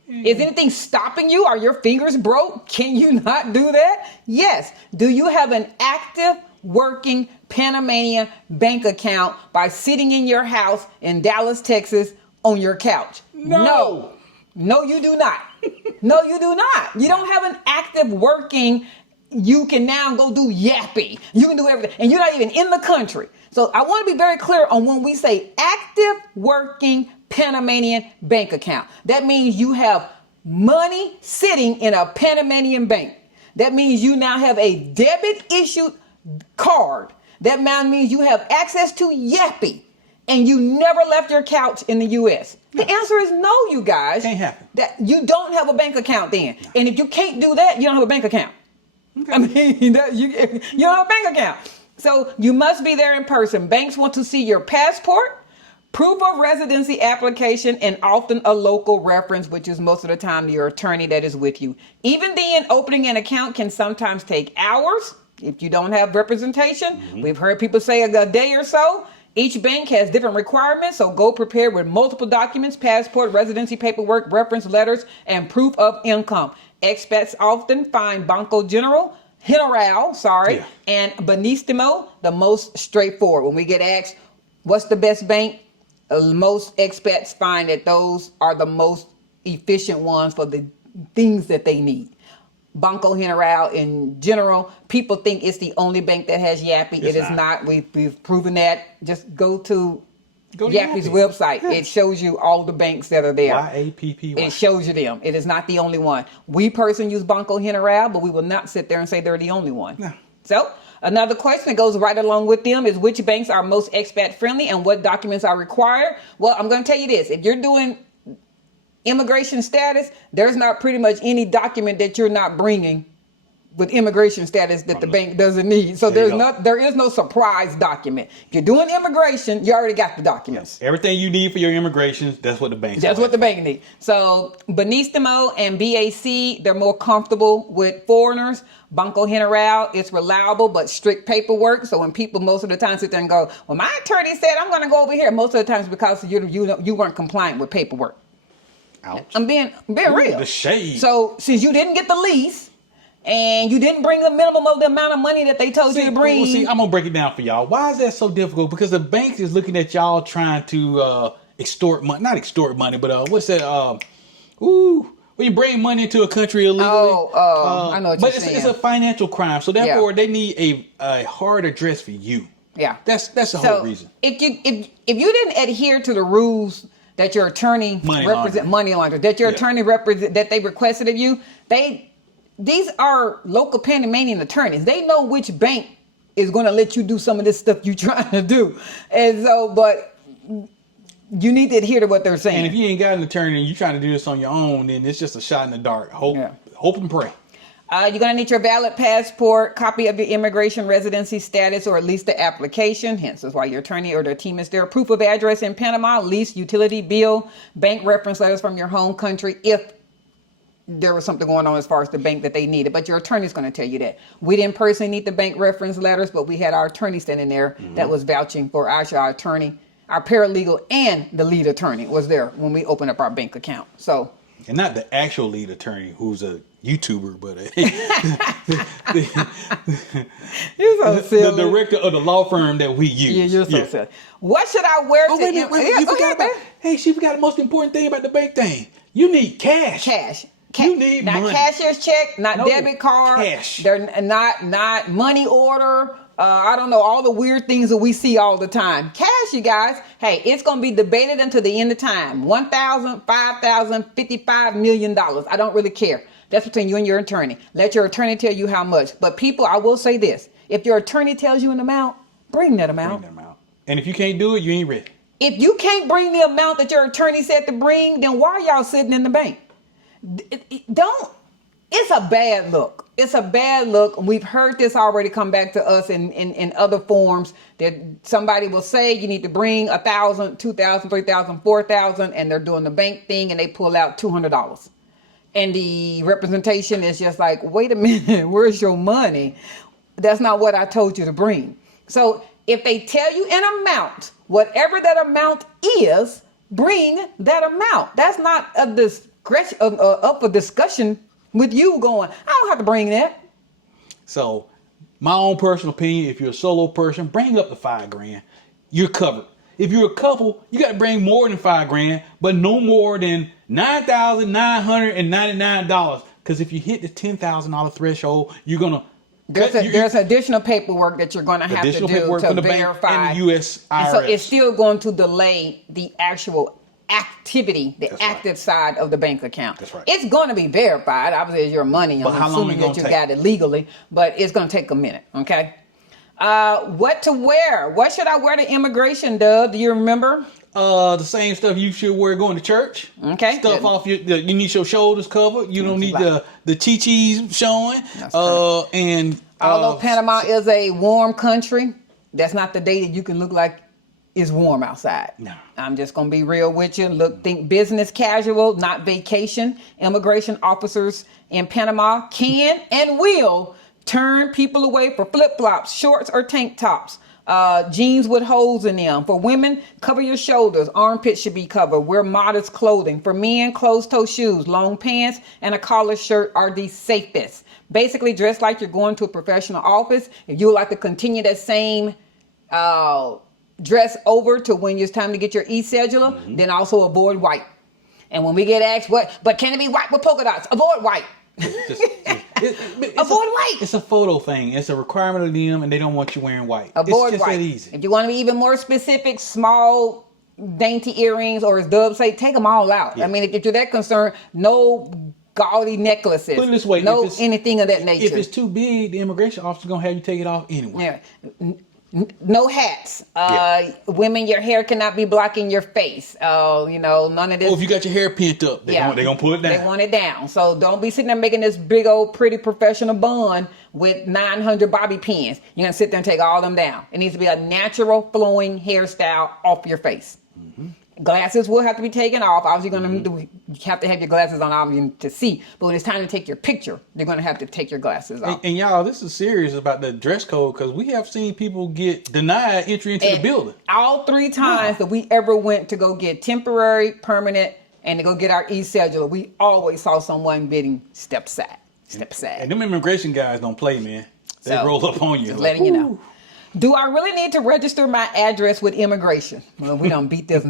Is anything stopping you? Are your fingers broke? Can you not do that? Yes. Do you have an active working Panamanian bank account by sitting in your house in Dallas, Texas on your couch? No. No, you do not. No, you do not. You don't have an active working. You can now go do Yappy. You can do everything. And you're not even in the country. So I want to be very clear on when we say active working Panamanian bank account. That means you have money sitting in a Panamanian bank. That means you now have a debit issued card. That now means you have access to Yappy. And you never left your couch in the U.S. The answer is no, you guys. Can't happen. That you don't have a bank account then. No. And if you can't do that, you don't have a bank account. Okay. I mean, you don't have a bank account. So you must be there in person. Banks want to see your passport, proof of residency application, and often a local reference, which is most of the time your attorney that is with you. Even then, opening an account can sometimes take hours if you don't have representation. We've heard people say a day or so. Each bank has different requirements, so go prepared with multiple documents: passport, residency paperwork, reference letters, and proof of income. Expats often find Banco General, and Banistmo the most straightforward. When we get asked, what's the best bank? Most expats find that those are the most efficient ones for the things that they need. Banco General in general, people think it's the only bank that has Yappy. It is not. We've proven that. Just go to Yappy's website. Yeah. It shows you all the banks that are there. YAPPY. It shows you them. It is not the only one. We personally use Banco General, but we will not sit there and say they're the only one. No. So another question that goes right along with them is which banks are most expat friendly and what documents are required? Well, I'm going to tell you this. If you're doing immigration status, there's not pretty much any document that you're not bringing with immigration status that the bank doesn't need. So there is no surprise document. If you're doing immigration, you already got the documents. Yes. Everything you need for your immigration, that's what the bank. That's what the bank needs. So Banistmo and BAC, they're more comfortable with foreigners. Banco General, it's reliable but strict paperwork. So when people most of the time sit there and go, well, my attorney said I'm going to go over here. Most of the times because you weren't compliant with paperwork. Ouch. I'm being real. The shade. So since you didn't get the lease and you didn't bring the minimum of the amount of money that they told you to bring. Well, I'm going to break it down for y'all. Why is that so difficult? Because the bank is looking at y'all trying to extort money. Not extort money, but what's that? when you bring money into a country illegally. I know what you're saying. But it's a financial crime, so therefore they need a hard address for you. Yeah, that's the whole reason. If you didn't adhere to the rules that your attorney represent money launderer, that your attorney represent, that they requested of you, these are local Panamanian attorneys. They know which bank is going to let you do some of this stuff you're trying to do, and so but you need to adhere to what they're saying. And if you ain't got an attorney and you're trying to do this on your own, then it's just a shot in the dark. Hope and pray. You're going to need your valid passport, copy of your immigration residency status, or at least the application. Hence, that's why your attorney or their team is there. Proof of address in Panama, lease, utility bill, bank reference letters from your home country if there was something going on as far as the bank that they needed. But your attorney's going to tell you that. We didn't personally need the bank reference letters, but we had our attorney standing there that was vouching for our attorney, our paralegal, and the lead attorney was there when we opened up our bank account. So, and not the actual lead attorney who's a YouTuber, but you're so silly. The director of the law firm that we use. Yeah, you're so silly. What should I wear to wait a minute, you forgot about, hey, she forgot the most important thing about the bank thing. You need cash. You need not money. Cashier's check, not debit card. Cash. They're not money order. I don't know, all the weird things that we see all the time. Cash, you guys. Hey, it's going to be debated until the end of time. $1,000, $5,000, $55 million. I don't really care. That's between you and your attorney. Let your attorney tell you how much. But people, I will say this. If your attorney tells you an amount, bring that amount. And if you can't do it, you ain't ready. If you can't bring the amount that your attorney said to bring, then why are y'all sitting in the bank? It's a bad look. It's a bad look. We've heard this already come back to us in other forms that somebody will say you need to bring $1,000, $2,000, $3,000, $4,000, and they're doing the bank thing and they pull out $200. And the representation is just like, wait a minute, where's your money? That's not what I told you to bring. So if they tell you an amount, whatever that amount is, bring that amount. That's not a discretion up for discussion with you going, I don't have to bring that. So my own personal opinion, if you're a solo person, bring up the $5,000. You're covered. If you're a couple, you got to bring more than $5,000, but no more than $9,999. Because if you hit the $10,000 threshold, you're gonna there's additional paperwork that you're gonna have to do to verify. And the U.S. IRS. And so it's still going to delay the actual activity, the active side of the bank account. That's right. It's going to be verified. Obviously, it's your money. I'm assuming that you got it legally, but it's going to take a minute. Okay. What to wear? What should I wear to immigration, Doug? Do you remember? The same stuff you should wear going to church. Okay. Stuff off you need your shoulders covered. You don't need the chi-chis showing. And although Panama is a warm country, that's not the day that you can look like it's warm outside. No. I'm just going to be real with you. Think business casual, not vacation. Immigration officers in Panama can and will turn people away for flip-flops, shorts, or tank tops. Jeans with holes in them. For women, cover your shoulders. Armpits should be covered. Wear modest clothing. For men, closed-toe shoes, long pants, and a collar shirt are the safest. Basically, dress like you're going to a professional office. If you would like to continue that same dress over to when it's time to get your e-scheduler, then also avoid white. And when we get asked but can it be white with polka dots? Avoid white. Avoid white. It's a photo thing. It's a requirement of them, and they don't want you wearing white. Avoid it's just white. that easy. If you want to be even more specific, small, dainty earrings, or as Dub say, take them all out. Yeah. I mean, if you're that concerned, no gaudy necklaces. Put it this way, no anything of that nature. If it's too big, the immigration officer's gonna have you take it off anyway. Yeah. No hats. Women, your hair cannot be blocking your face. None of this. Oh, if you got your hair pent up, they're gonna pull it down. They want it down. So don't be sitting there making this big old pretty professional bun with 900 bobby pins. You're gonna sit there and take all them down. It needs to be a natural flowing hairstyle off your face. Glasses will have to be taken off. Obviously, you're going to have to have your glasses on obviously to see. But when it's time to take your picture, you're going to have to take your glasses off. And y'all, this is serious about the dress code because we have seen people get denied entry into the building. All 3 times that we ever went to go get temporary, permanent, and to go get our e-scheduler, we always saw someone getting step aside. And them immigration guys don't play, man. They roll up on you. Just letting you know. Do I really need to register my address with immigration? Well, we done beat this.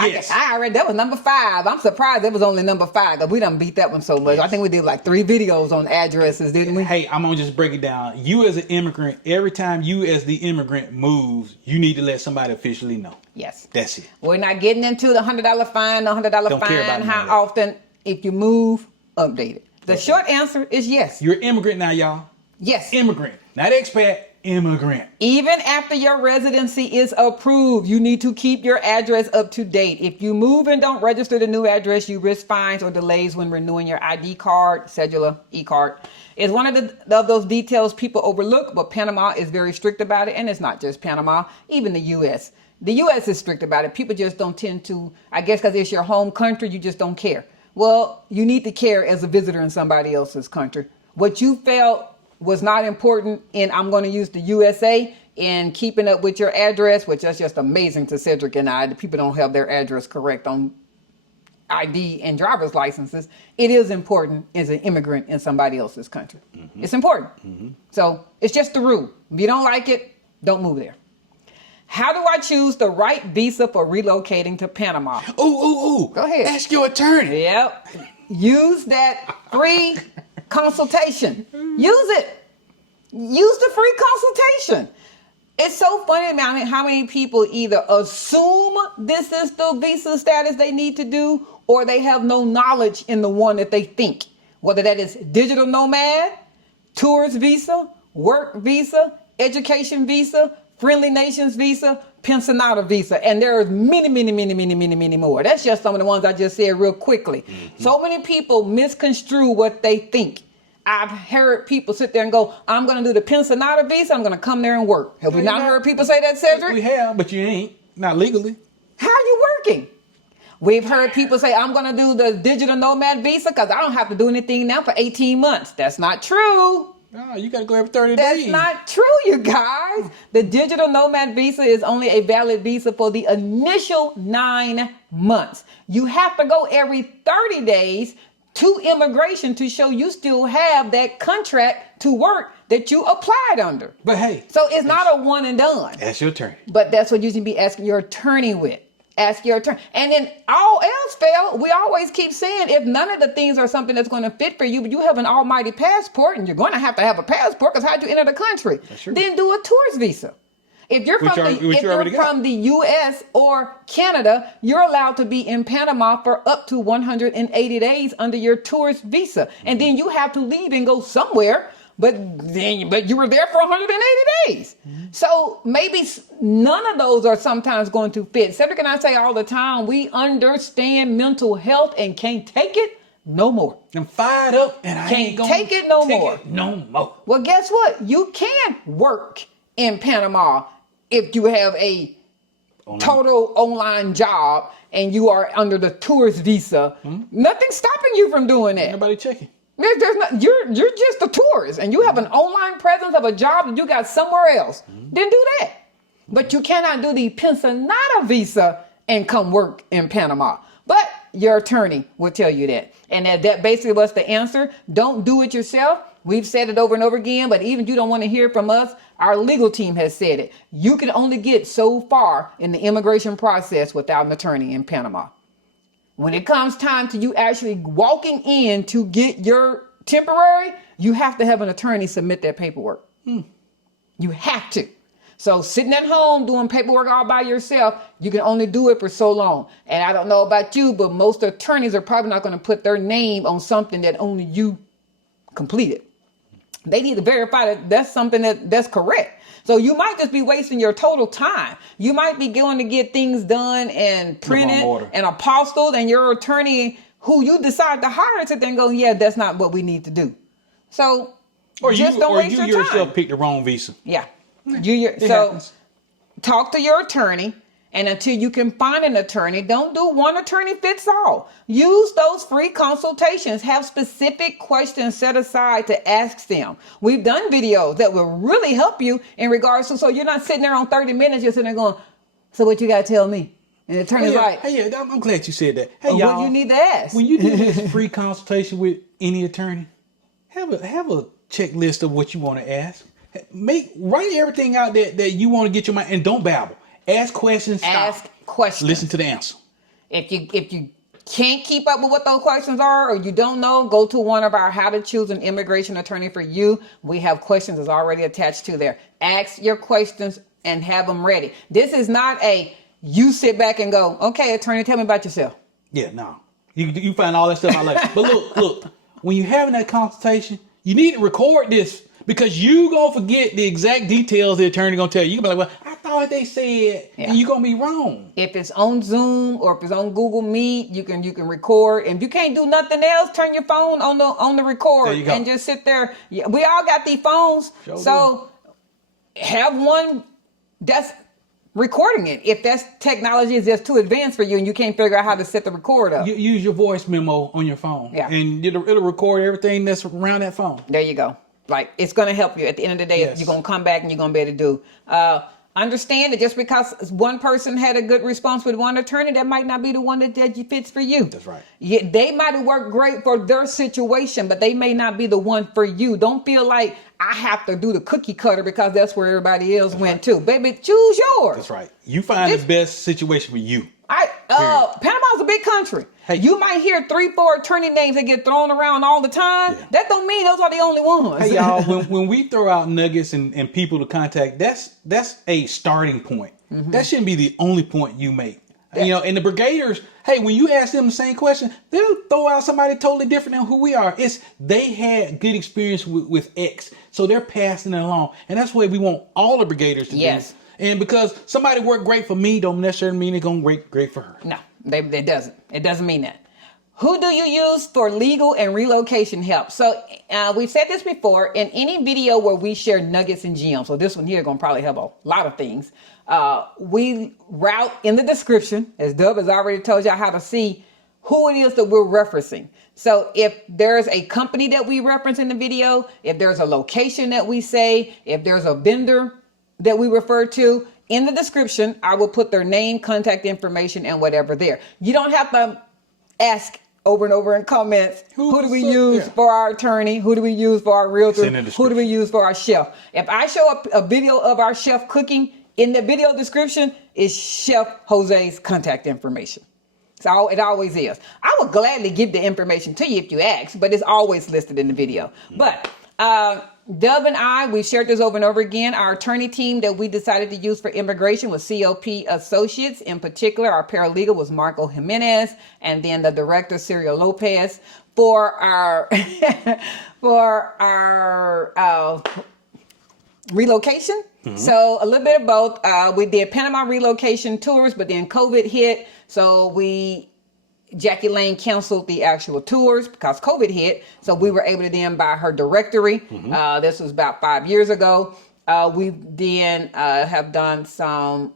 Yes. I already, that was number 5. I'm surprised that was only number 5 because we done beat that one so much. Yes. I think we did like 3 videos on addresses, didn't we? Hey, I'm gonna just break it down. You as an immigrant, every time you as the immigrant moves, you need to let somebody officially know. Yes. That's it. We're not getting into the $100 fine, the $100 Don't care fine, about how none of that. often. If you move, update it. The short answer is yes. You're an immigrant now, y'all. Yes. Immigrant, not expat. Immigrant. Even after your residency is approved, you need to keep your address up to date. If you move and don't register the new address, you risk fines or delays when renewing your ID card, cedula, e-card. It's one of those details people overlook, but Panama is very strict about it. And it's not just Panama, even the U.S. The U.S. is strict about it. People just don't tend to, I guess because it's your home country, you just don't care. Well, you need to care as a visitor in somebody else's country. What you felt was not important in, I'm going to use the USA, in keeping up with your address, which is just amazing to Cedric and I. The people don't have their address correct on ID and driver's licenses. It is important as an immigrant in somebody else's country. Mm-hmm. It's important. Mm-hmm. So it's just the rule. If you don't like it, don't move there. How do I choose the right visa for relocating to Panama? Ooh. Go ahead. Ask your attorney. Yep. Use that free consultation. Use it. Use the free consultation. It's so funny, man, how many people either assume this is the visa status they need to do, or they have no knowledge in the one that they think. Whether that is digital nomad, tourist visa, work visa, education visa, friendly nations visa, pensionata visa. And there are many more. That's just some of the ones I just said real quickly. Mm-hmm. So many people misconstrue what they think. I've heard people sit there and go, I'm going to do the pensionata visa. I'm going to come there and work. Have we not heard people say that, Cedric? We have, but you ain't. Not legally. How are you working? We've heard people say, I'm going to do the digital nomad visa because I don't have to do anything now for 18 months. That's not true. No, you got to go every 30 That's days. not true, you guys. The digital nomad visa is only a valid visa for the initial 9 months. You have to go every 30 days to immigration to show you still have that contract to work that you applied under. But hey. So it's not a one and done. Ask your attorney. But that's what you should be asking your attorney with. Ask your attorney. And then all else fail, we always keep saying if none of the things are something that's going to fit for you, but you have an almighty passport, and you're going to have a passport because how'd you enter the country? Then do a tourist visa. If you're from the U.S. or Canada, you're allowed to be in Panama for up to 180 days under your tourist visa. And then you have to leave and go somewhere, but you were there for 180 days. Mm-hmm. So maybe none of those are sometimes going to fit. Cedric and I say all the time, we understand mental health and can't take it no more. I'm fired up and I ain't gonna take it no more. No more. Well, guess what? You can work in Panama if you have a total online job and you are under the tourist visa. Mm-hmm. Nothing's stopping you from doing that. Nobody checking. There's not, you're just a tourist and you have an online presence of a job that you got somewhere else. Mm-hmm. Then do that. But you cannot do the pensionata visa and come work in Panama. But your attorney will tell you that. And that basically was the answer. Don't do it yourself. We've said it over and over again, but even if you don't want to hear it from us, our legal team has said it. You can only get so far in the immigration process without an attorney in Panama. When it comes time to you actually walking in to get your temporary, you have to have an attorney submit that paperwork. You have to. So sitting at home doing paperwork all by yourself, you can only do it for so long. And I don't know about you, but most attorneys are probably not going to put their name on something that only you completed. They need to verify that that's something that's correct. So you might just be wasting your total time. You might be going to get things done and printed and apostilled, and your attorney who you decide to hire sit there and go, yeah, that's not what we need to do. So or just you, don't or waste you your yourself time. pick the wrong visa. Yeah. It So happens. Talk to your attorney. And until you can find an attorney, don't do one attorney fits all. Use those free consultations. Have specific questions set aside to ask them. We've done videos that will really help you in regards to, so you're not sitting there on 30 minutes, you're sitting there going, so what you got to tell me? And the attorney's like, hey, I'm glad you said that. Hey, what y'all, do you need to ask? when you do this free consultation with any attorney, have a checklist of what you want to ask. Write everything out that you want to get your mind, and don't babble. Ask questions. Ask questions. Listen to the answer. If you can't keep up with what those questions are, or you don't know, go to one of our How to Choose an Immigration Attorney for You. We have questions that's already attached to there. Ask your questions and have them ready. This is not you sit back and go, okay, attorney, tell me about yourself. Yeah, no. You find all that stuff I like. But look, when you're having that consultation, you need to record this, because you gonna forget the exact details the attorney gonna tell you. You gonna be like, well, I thought they said, and you're gonna be wrong. If it's on Zoom or if it's on Google Meet, you can record. And if you can't do nothing else, turn your phone on the record and just sit there. Yeah, we all got these phones, so have one that's recording it. If that's technology is just too advanced for you and you can't figure out how to set the record up, use your voice memo on your phone. Yeah, and it'll record everything that's around that phone. There you go. Like, it's going to help you. At the end of the day, you're going to come back and you're going to be able to do. Understand that just because one person had a good response with one attorney, that might not be the one that fits for you. That's right. Yeah, they might have worked great for their situation, but they may not be the one for you. Don't feel like I have to do the cookie cutter because that's where everybody else went to. Baby, choose yours. That's right. You find the best situation for you. Panama's a big country. Hey, you might hear 3-4 attorney names that get thrown around all the time. Yeah. That don't mean those are the only ones. Hey, y'all, when we throw out nuggets and people to contact, that's a starting point. Mm-hmm. That shouldn't be the only point you make. And the brigaders, hey, when you ask them the same question, they'll throw out somebody totally different than who we are. They had good experience with X, so they're passing it along. And that's what we want all the brigaders to do. And because somebody worked great for me, don't necessarily mean it's going to work great for her. No, it doesn't. It doesn't mean that. Who do you use for legal and relocation help? So we've said this before in any video where we share nuggets and gems. So this one here is going to probably have a lot of things. We route in the description, as Dub has already told y'all how to see who it is that we're referencing. So if there's a company that we reference in the video, if there's a location that we say, if there's a vendor that we refer to, in the description, I will put their name, contact information, and whatever there. You don't have to ask over and over in comments, who do we use for our attorney? Who do we use for our realtor? Who do we use for our chef? If I show up a video of our chef cooking, in the video description is Chef Jose's contact information. So it always is. I would gladly give the information to you if you ask, but it's always listed in the video. But Dub and I, we've shared this over and over again. Our attorney team that we decided to use for immigration was COP Associates. In particular, our paralegal was Marco Jimenez, and then the director, Cyril Lopez. For our relocation. Mm-hmm. So a little bit of both. We did Panama relocation tours, but then COVID hit. So Jackie Lane canceled the actual tours because COVID hit. So we were able to then buy her directory. Mm-hmm. This was about 5 years ago. We then have done some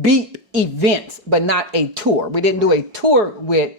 BEEP events, but not a tour. We didn't do a tour with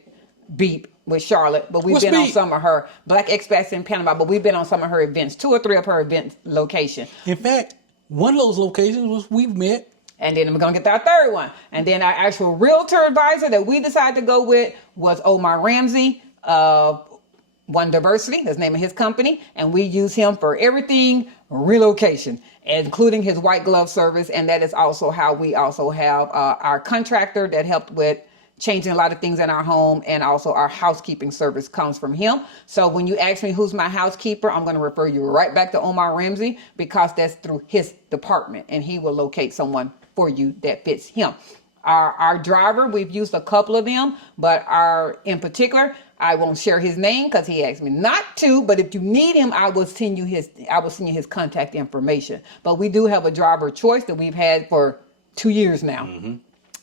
BEEP with Charlotte, but we've been on some of her Black expats in Panama, but we've been on some of her events, 2 or 3 of her event locations. In fact, one of those locations was we've met. And then we're going to get to our third one. And then our actual realtor advisor that we decided to go with was Omar Ramsey of One Diversity. That's the name of his company. And we use him for everything relocation, including his white glove service. And that is also how we also have our contractor that helped with changing a lot of things in our home, and also our housekeeping service comes from him. So when you ask me who's my housekeeper, I'm going to refer you right back to Omar Ramsey, because that's through his department, and he will locate someone for you that fits him. Our driver, we've used a couple of them, but in particular, I won't share his name because he asked me not to. But if you need him, I will send you his contact information. But we do have a driver choice that we've had for 2 years now. Mm-hmm.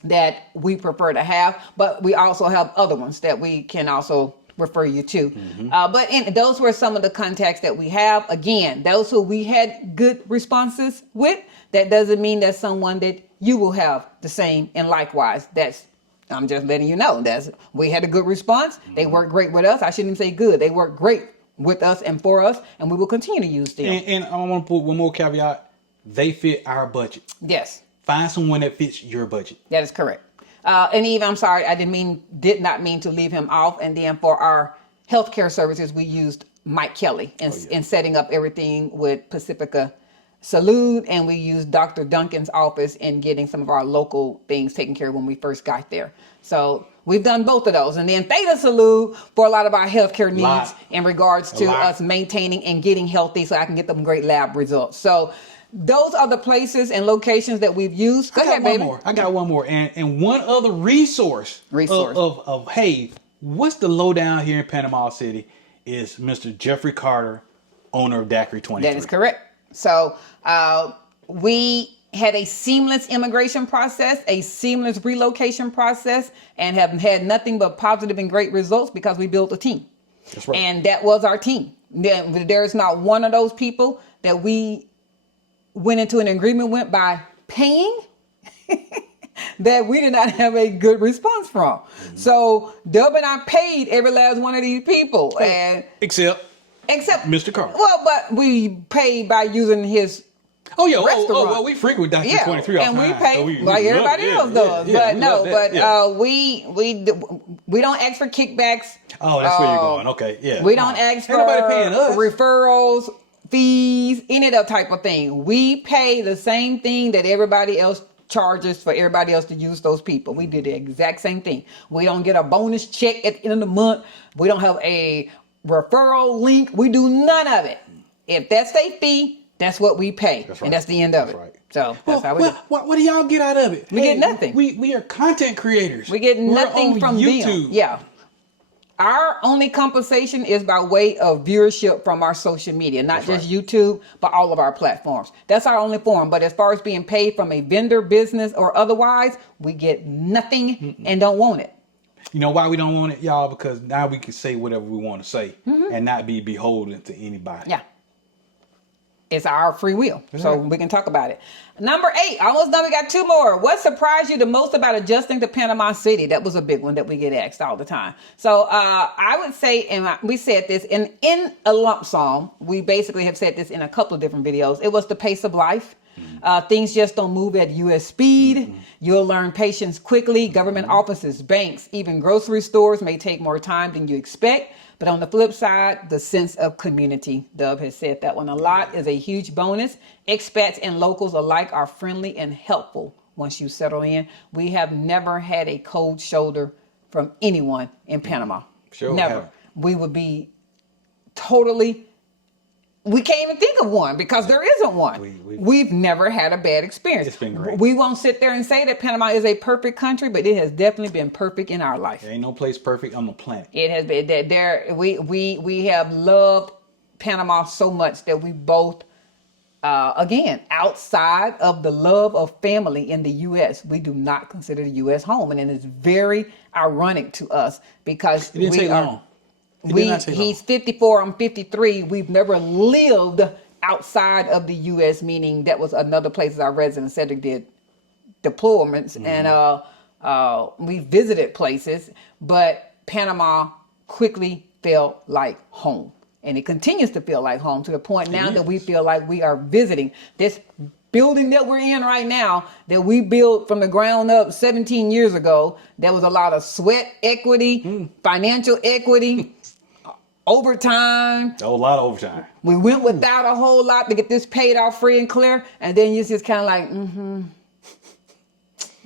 That we prefer to have, but we also have other ones that we can also refer you to. Mm-hmm. Those were some of the contacts that we have. Again, those who we had good responses with, that doesn't mean that's someone that you will have the same, and likewise. I'm just letting you know, we had a good response. Mm-hmm. They worked great with us. I shouldn't even say good. They worked great with us and for us, and we will continue to use them. And I want to put one more caveat. They fit our budget. Yes. Find someone that fits your budget. That is correct. And even, I'm sorry, I did not mean to leave him off. And then for our healthcare services, we used Mike Kelly in setting up everything with Pacifica Salute, and we used Dr. Duncan's office in getting some of our local things taken care of when we first got there. So we've done both of those. And then Theta Salute for a lot of our healthcare needs in regards to us maintaining and getting healthy so I can get them great lab results. So those are the places and locations that we've used. Go ahead, baby. I got one more. And one other resource. Of hey, what's the lowdown here in Panama City is Mr. Jeffrey Carter, owner of Daiquiri 23. That is correct. So we had a seamless immigration process, a seamless relocation process, and have had nothing but positive and great results because we built a team. That's right. And that was our team. There's not one of those people that we went into an agreement with by paying that we did not have a good response from. Mm-hmm. So Dub and I paid every last one of these people. And Except Mr. Carter. Well, but we paid by using his restaurant. Well, we frequent Dr. 23 all the time. And we pay like everybody else does. We don't ask for kickbacks. Oh, that's where you're going. Okay, yeah. We don't ask for paying us. referrals, fees, any of that type of thing. We pay the same thing that everybody else charges for everybody else to use those people. We do the exact same thing. We don't get a bonus check at the end of the month. We don't have a referral link. We do none of it. If that's their fee, that's what we pay. That's right. And that's the end of it. Right. So that's how we do. What do y'all get out of it? We get nothing. We are content creators. We get nothing from YouTube. them. Yeah. Our only compensation is by way of viewership from our social media, not just YouTube, but all of our platforms. That's our only form. But as far as being paid from a vendor, business, or otherwise, we get nothing and don't want it. You know why we don't want it, y'all? Because now we can say whatever we want to say and not be beholden to anybody. Yeah. It's our free will. So we can talk about it. Number 8, almost done. We got 2 more. What surprised you the most about adjusting to Panama City? That was a big one that we get asked all the time. So I would say, and we said this in a lump sum, we basically have said this in a couple of different videos. It was the pace of life. Things just don't move at U.S. speed. You'll learn patience quickly. Government offices, banks, even grocery stores may take more time than you expect. But on the flip side, the sense of community, Dub has said that one a lot, is a huge bonus. Expats and locals alike are friendly and helpful once you settle in. We have never had a cold shoulder from anyone in Panama. Sure. Never. We would be totally... We can't even think of one because there isn't one. We've never had a bad experience. It's been great. We won't sit there and say that Panama is a perfect country, but it has definitely been perfect in our life. There ain't no place perfect on the planet. It has been that there. We have loved Panama so much that we both, again, outside of the love of family in the U.S., we do not consider the U.S. home, and it is very ironic to us because it didn't take long. He's 54, I'm 53. We've never lived outside of the U.S., meaning that was another place as our resident Cedric did deployments. And we visited places, but Panama quickly felt like home. And it continues to feel like home to the point now that we feel like we are visiting this building that we're in right now that we built from the ground up 17 years ago. There was a lot of sweat equity, financial equity, overtime. A whole lot of overtime. We went without a whole lot to get this paid off free and clear. And then you're just kind of like,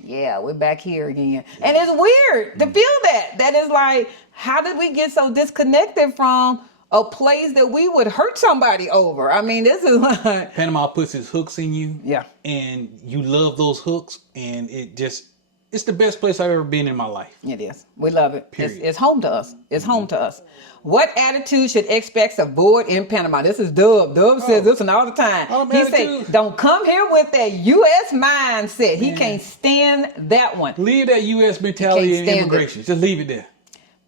yeah, we're back here again. And it's weird to feel that. That is like, how did we get so disconnected from a place that we would hurt somebody over? I mean, this is like... Panama puts his hooks in you. Yeah. And you love those hooks. And it's the best place I've ever been in my life. It is. We love it. Period. It's home to us. It's home to us. What attitude should expats avoid in Panama? This is Dub. Dub says this one all the time. He said, don't come here with that U.S. mindset. He can't stand that one. Leave that U.S. mentality in immigration. Just leave it there.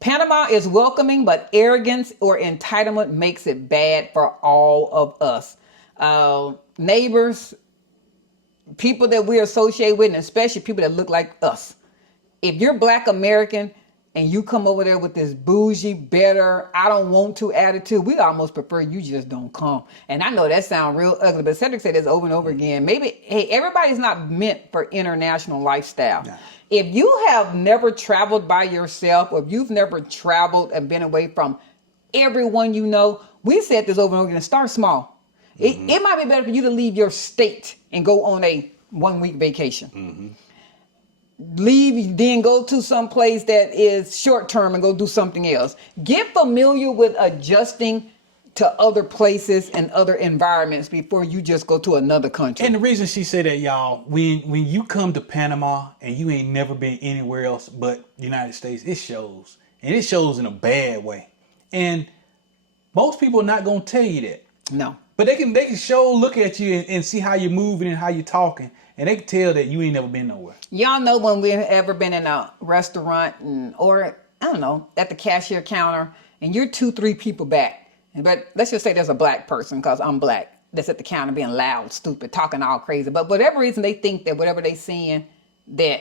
Panama is welcoming, but arrogance or entitlement makes it bad for all of us. Neighbors, people that we associate with, and especially people that look like us. If you're Black American and you come over there with this bougie, better, I don't want to attitude, we almost prefer you just don't come. And I know that sounds real ugly, but Cedric said this over and over again. Maybe, hey, everybody's not meant for international lifestyle. Nah. If you have never traveled by yourself, or if you've never traveled and been away from everyone you know, We said this over and over again. Start small. It might be better for you to leave your state and go on a 1 week vacation. Leave, then go to some place that is short term and go do something else. Get familiar with adjusting to other places and other environments before you just go to another country. And the reason she said that, y'all, when you come to Panama and you ain't never been anywhere else but United States, it shows. And it shows in a bad way. And most people are not going to tell you that. No. But they can show, look at you and see how you're moving and how you're talking. And they can tell that you ain't never been nowhere. Y'all know when we've ever been in a restaurant or, I don't know, at the cashier counter and you're 2-3 people back. But let's just say there's a black person, because I'm black, that's at the counter being loud, stupid, talking all crazy. But for whatever reason, they think that whatever they seeing that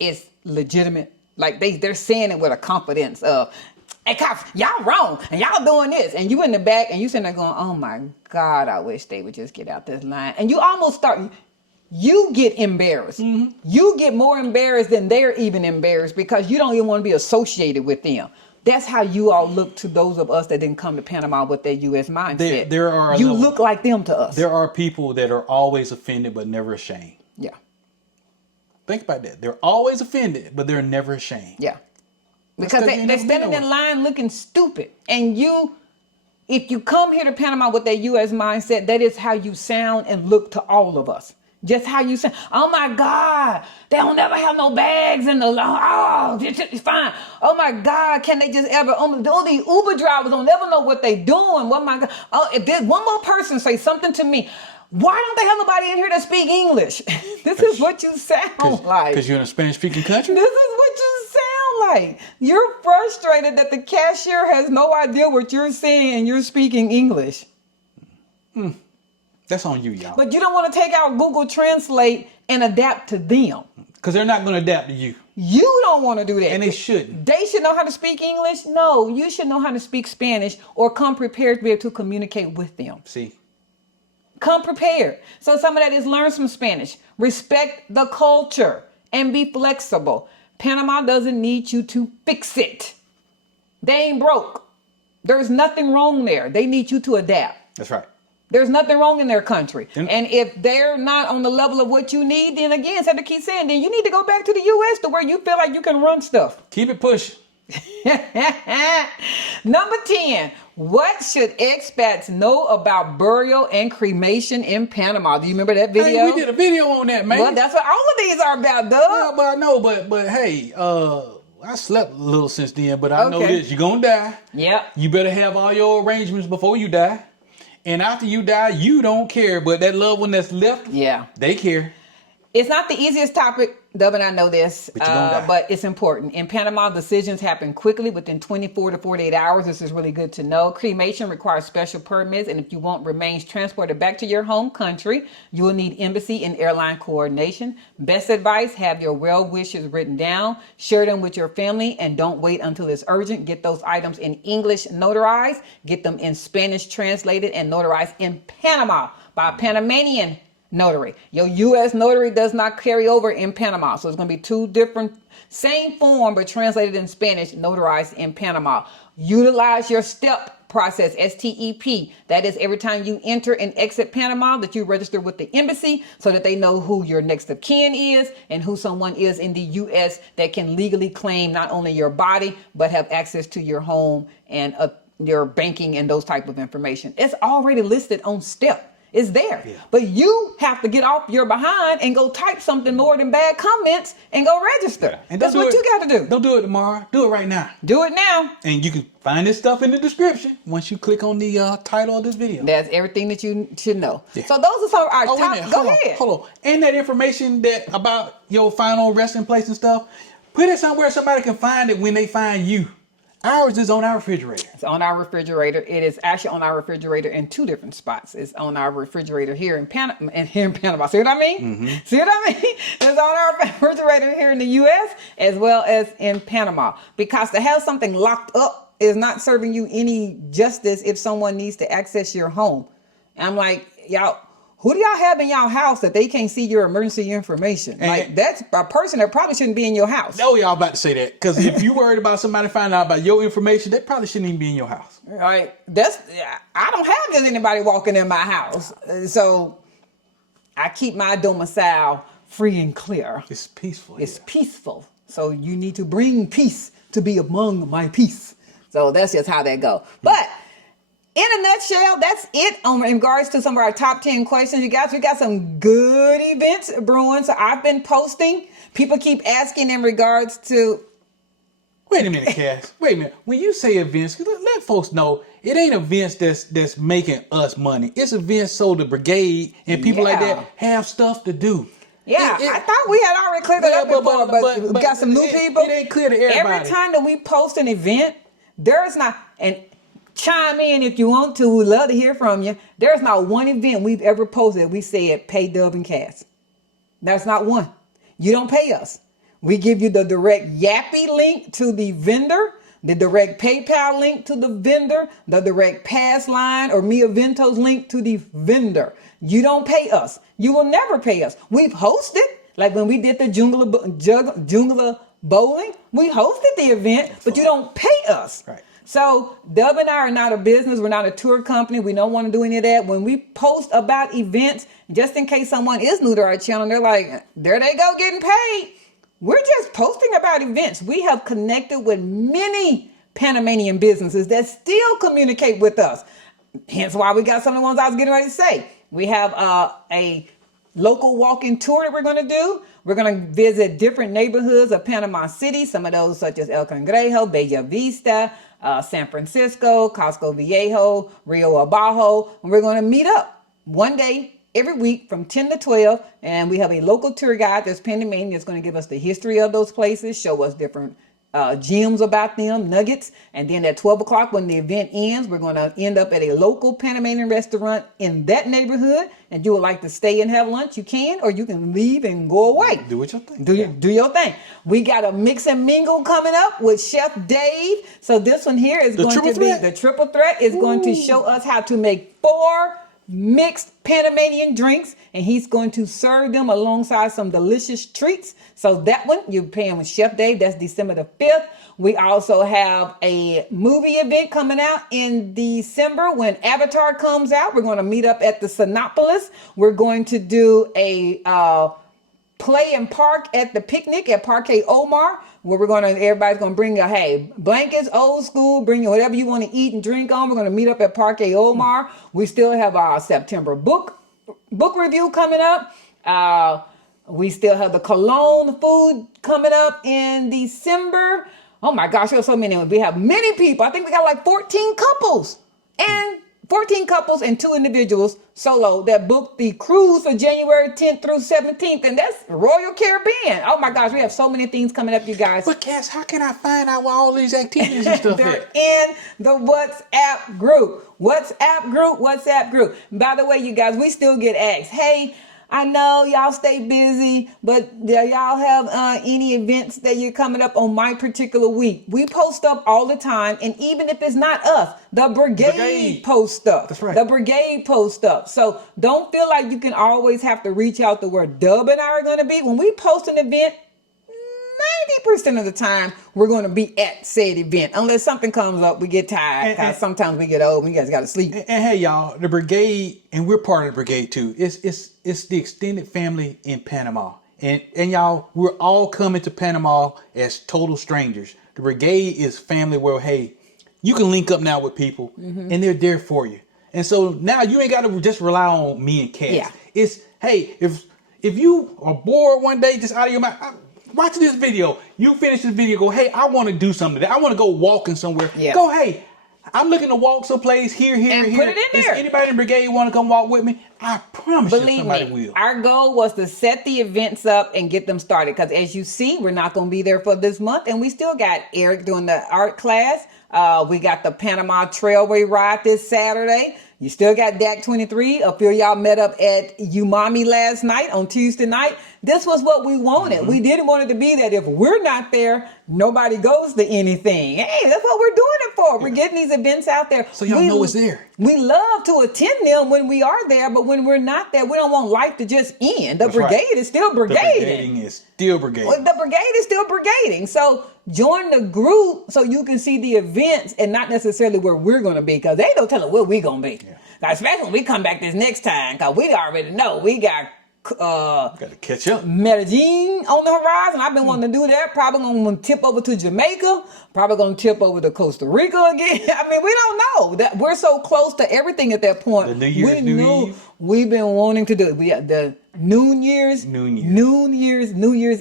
is legitimate. Like they're saying it with a confidence of, hey, cops, y'all wrong, and y'all doing this. And you in the back, and you sitting there going, oh my God, I wish they would just get out this line. And you almost start, you get embarrassed. You get more embarrassed than they're even embarrassed, because you don't even want to be associated with them. That's how you all look to those of us that didn't come to Panama with their U.S. mindset. You look like them to us. There are people that are always offended but never ashamed. Yeah. Think about that. They're always offended, but they're never ashamed. Yeah. Because they're standing in line looking stupid. And if you come here to Panama with that U.S. mindset, that is how you sound and look to all of us. Just how you sound. Oh my God, they don't ever have no bags in the, oh, it's fine. Oh my God, can they just ever, all these Uber drivers don't ever know what they doing. Oh my God. Oh, if there's one more person say something to me, why don't they have nobody in here that speak English? This is what you sound like. Because you're in a Spanish-speaking country? This is what you sound like. You're frustrated that the cashier has no idea what you're saying and you're speaking English. That's on you, y'all. But you don't want to take out Google Translate and adapt to them. Because they're not going to adapt to you. You don't want to do that. And they shouldn't. They should know how to speak English? No, you should know how to speak Spanish or come prepared to be able to communicate with them. See? Come prepared. So some of that is learn some Spanish. Respect the culture and be flexible. Panama doesn't need you to fix it. They ain't broke. There's nothing wrong there. They need you to adapt. That's right. There's nothing wrong in their country. And if they're not on the level of what you need, then again, as I keep saying, then you need to go back to the U.S. to where you feel like you can run stuff. Keep it pushing. Number 10, what should expats know about burial and cremation in Panama? Do you remember that video? Hey, we did a video on that, man. Well, that's what all of these are about, Doug. Yeah, but I know, but hey, I slept a little since then, but I know this. You're going to die. Yep. You better have all your arrangements before you die. And after you die, you don't care. But that loved one that's left, they care. It's not the easiest topic, Dub and I know this, But but it's important. In Panama, decisions happen quickly within 24 to 48 hours. This is really good to know. Cremation requires special permits, and if you want remains transported back to your home country, you will need embassy and airline coordination. Best advice, have your well wishes written down, share them with your family, and don't wait until it's urgent. Get those items in English notarized, get them in Spanish translated and notarized in Panama by a Panamanian notary. Your U.S. notary does not carry over in Panama. So it's going to be two different, same form, but translated in Spanish, notarized in Panama. Utilize your STEP process, STEP. That is every time you enter and exit Panama that you register with the embassy so that they know who your next of kin is and who someone is in the U.S. that can legally claim not only your body, but have access to your home and your banking and those type of information. It's already listed on STEP. It's there. Yeah. But you have to get off your behind and go type something more than bad comments and go register. Yeah. And that's what you got to do. Don't do it tomorrow. Do it right now. Do it now. And you can find this stuff in the description once you click on the title of this video. That's everything that you should know. Yeah. So those are some of our top. Go ahead. Hold on. And that information that about your final resting place and stuff, put it somewhere somebody can find it when they find you. Ours is on our refrigerator. It's on our refrigerator. It is actually on our refrigerator in two different spots. It's on our refrigerator here in Panama. See what I mean? Mm-hmm. See what I mean? It's on our refrigerator here in the U.S. as well as in Panama. Because to have something locked up is not serving you any justice if someone needs to access your home. And I'm like, y'all, Who do y'all have in y'all house that they can't see your emergency information? And like, that's a person that probably shouldn't be in your house. No, y'all about to say that. Because if you worried about somebody finding out about your information, they probably shouldn't even be in your house. Right? I don't have just anybody walking in my house. So I keep my domicile free and clear. It's peaceful. It's peaceful. So you need to bring peace to be among my peace. So that's just how that go. But in a nutshell, that's it in regards to some of our top 10 questions. You guys, we got some good events brewing. So I've been posting. People keep asking in regards to... Wait a minute, Cass. Wait a minute. When you say events, let folks know it ain't events that's making us money. It's events so the brigade and people like that have stuff to do. Yeah, I thought we had already cleared that up before, but we got some new people. It ain't clear to everybody. Every time that we post an event, there's not... and chime in if you want to. We'd love to hear from you. There's not one event we've ever posted that we said pay Dub and Cass. That's not one. You don't pay us. We give you the direct Yappy link to the vendor, the direct PayPal link to the vendor, the direct pass line or Mia Vento's link to the vendor. You don't pay us. You will never pay us. We've hosted, like when we did the Jungla Bowling, we hosted the event, but you don't pay us. Right. So Dub and I are not a business. We're not a tour company. We don't want to do any of that. When we post about events, just in case someone is new to our channel, they're like, there they go getting paid. We're just posting about events. We have connected with many Panamanian businesses that still communicate with us. Hence why we got some of the ones I was getting ready to say. We have a local walking tour that we're going to do. We're going to visit different neighborhoods of Panama City. Some of those such as El Cangrejo, Bella Vista, San Francisco, Casco Viejo, Rio Abajo. And we're going to meet up one day every week from 10 to 12. And we have a local tour guide that's Panamanian that's going to give us the history of those places, show us different gems about them, nuggets. And then at 12 o'clock when the event ends, we're going to end up at a local Panamanian restaurant in that neighborhood. And you would like to stay and have lunch, you can, or you can leave and go away. Do what you think. Do your thing. We got a mix and mingle coming up with Chef Dave. So this one here is going to be the triple threat. Is going to show us how to make 4 mixed Panamanian drinks, and he's going to serve them alongside some delicious treats. So that one you're paying with Chef Dave. That's December the 5th. We also have a movie event coming out in December when Avatar comes out. We're going to meet up at the Sinopolis. We're going to do a play and park at the picnic at Parque Omar, where everybody's going to bring blankets, old school, bring whatever you want to eat and drink on. We're going to meet up at Parque Omar. We still have our September book review coming up. We still have the Cologne food coming up in December. Oh my gosh, there's so many. We have many people. I think we got like 14 couples and 2 individuals solo that booked the cruise for January 10th through 17th. And that's Royal Caribbean. Oh my gosh, we have so many things coming up, you guys. But Cass, how can I find out where all these activities and stuff They're in the WhatsApp group. WhatsApp group. By the way, you guys, we still get asked, hey, I know y'all stay busy, but do y'all have any events that you're coming up on my particular week? We post up all the time, and even if it's not us, the brigade posts up. That's right. The brigade posts up. So don't feel like you can always have to reach out to where Dub and I are going to be. When we post an event, 90% of the time, we're going to be at said event. Unless something comes up, we get tired. And sometimes we get old and you guys got to sleep. And hey, y'all, the brigade, and we're part of the brigade too. It's the extended family in Panama. And y'all, we're all coming to Panama as total strangers. The brigade is family where, hey, you can link up now with people and they're there for you. And so now you ain't got to just rely on me and Cass. Yeah. It's, hey, if you are bored one day, just out of your mind, watch this video. You finish this video, go, hey, I want to do something today. I want to go walking somewhere. Yeah. Go, hey, I'm looking to walk someplace here, and here. put it in there. Is anybody in the brigade want to come walk with me? I promise you somebody Believe me, will. our goal was to set the events up and get them started. Because as you see, we're not going to be there for this month. And we still got Eric doing the art class. We got the Panama Trailway ride this Saturday. You still got DAC 23. A few of y'all met up at Umami last night on Tuesday night. This was what we wanted. We didn't want it to be that if we're not there, nobody goes to anything. Hey, that's what we're doing it for. We're getting these events out there. So y'all know it's there. We love to attend them when we are there, but but when we're not there, we don't want life to just end. The That's brigade right. is still The brigading. brigading is still brigading. Well, the brigade is still brigading. So join the group so you can see the events and not necessarily where we're going to be, because they don't tell us where we're going to be. Yeah. Now, especially when we come back this next time, because we already know we got Got to catch up. Medellin on the horizon. I've been wanting to do that. Probably going to tip over to Jamaica. Probably going to tip over to Costa Rica again. I mean, we don't know. That we're so close to everything at that point. The New Year's New Eve. We've been wanting to do it. The New Year's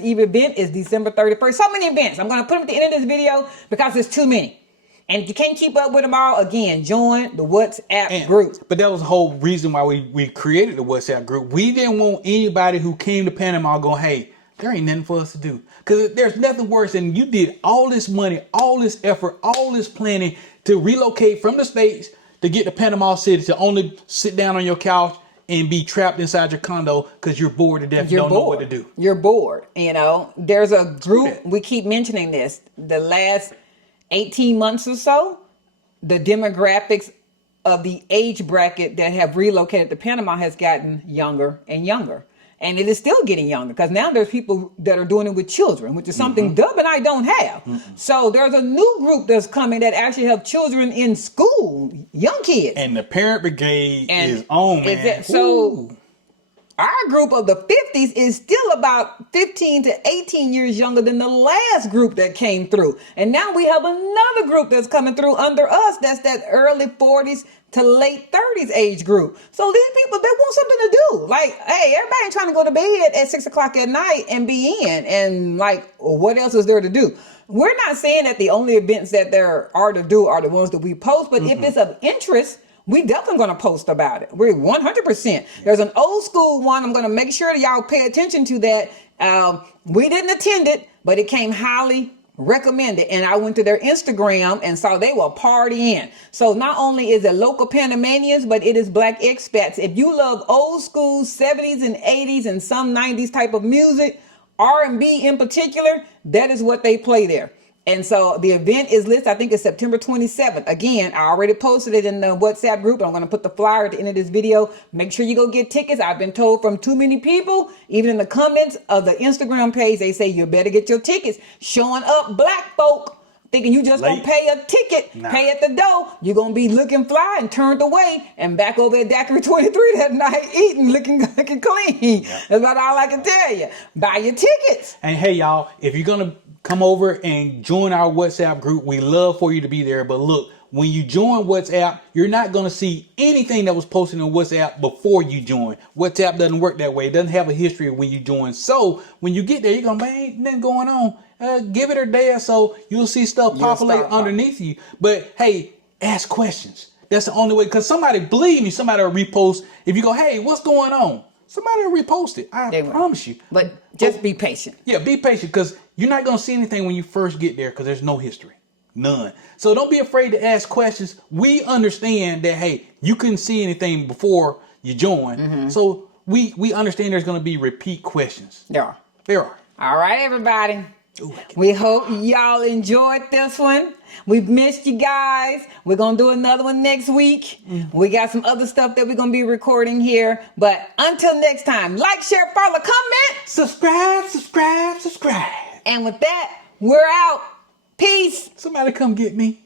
Eve event is December 31st. So many events. I'm going to put them at the end of this video because there's too many. And if you can't keep up with them all, again, join the WhatsApp group. But that was the whole reason why we created the WhatsApp group. We didn't want anybody who came to Panama going, hey, there ain't nothing for us to do. Because there's nothing worse than you did all this money, all this effort, all this planning to relocate from the States to get to Panama City to only sit down on your couch and be trapped inside your condo because you're bored to death. You don't know what to do. You're bored. You know, there's a group, we keep mentioning this, the last 18 months or so, the demographics of the age bracket that have relocated to Panama has gotten younger and younger. And it is still getting younger because now there's people that are doing it with children, which is something Dub and I don't have. So there's a new group that's coming that actually have children in school, young kids. And the parent brigade is on, man. So our group of the 50s is still about 15 to 18 years younger than the last group that came through. And now we have another group that's coming through under us. That's that early 40s to late 30s age group. So these people, they want something to do. Like, hey, everybody ain't trying to go to bed at 6 o'clock at night and be in. And like, what else is there to do? We're not saying that the only events that there are to do are the ones that we post. But if it's of interest, we definitely going to post about it. We're 100%. There's an old school one. I'm going to make sure that y'all pay attention to that. We didn't attend it, but it came highly recommended. And I went to their Instagram and saw they were partying. So not only is it local Panamanians, but it is Black expats. If you love old school 70s and 80s and some 90s type of music, R&B in particular, that is what they play there. And so the event is listed, I think it's September 27th. Again, I already posted it in the WhatsApp group. I'm going to put the flyer at the end of this video. Make sure you go get tickets. I've been told from too many people, even in the comments of the Instagram page, they say you better get your tickets. Showing up Black folk, thinking you just going to pay a ticket, pay at the door. You're going to be looking fly and turned away and back over at Daiquiri 23 that night eating, looking clean. Yeah. That's about all I can tell you. Buy your tickets. And hey, y'all, if you're going to come over and join our WhatsApp group, we love for you to be there. But look, when you join WhatsApp, you're not going to see anything that was posted on WhatsApp before you join. WhatsApp doesn't work that way. It doesn't have a history of when you join. So when you get there, you're going to, man, ain't nothing going on. Give it a day or so. You'll see stuff populate underneath you. But hey, ask questions. That's the only way. Because somebody, believe me, somebody will repost. If you go, hey, what's going on? Somebody will repost it. I promise you. But just be patient. Yeah, be patient because you're not going to see anything when you first get there because there's no history. None. So don't be afraid to ask questions. We understand that, hey, you couldn't see anything before you join. So we understand there's going to be repeat questions. There are. There are. All right, everybody. We hope y'all enjoyed this one. We've missed you guys. We're going to do another one next week. We got some other stuff that we're going to be recording here. But until next time, like, share, follow, comment, subscribe. And with that, we're out. Peace. Somebody come get me.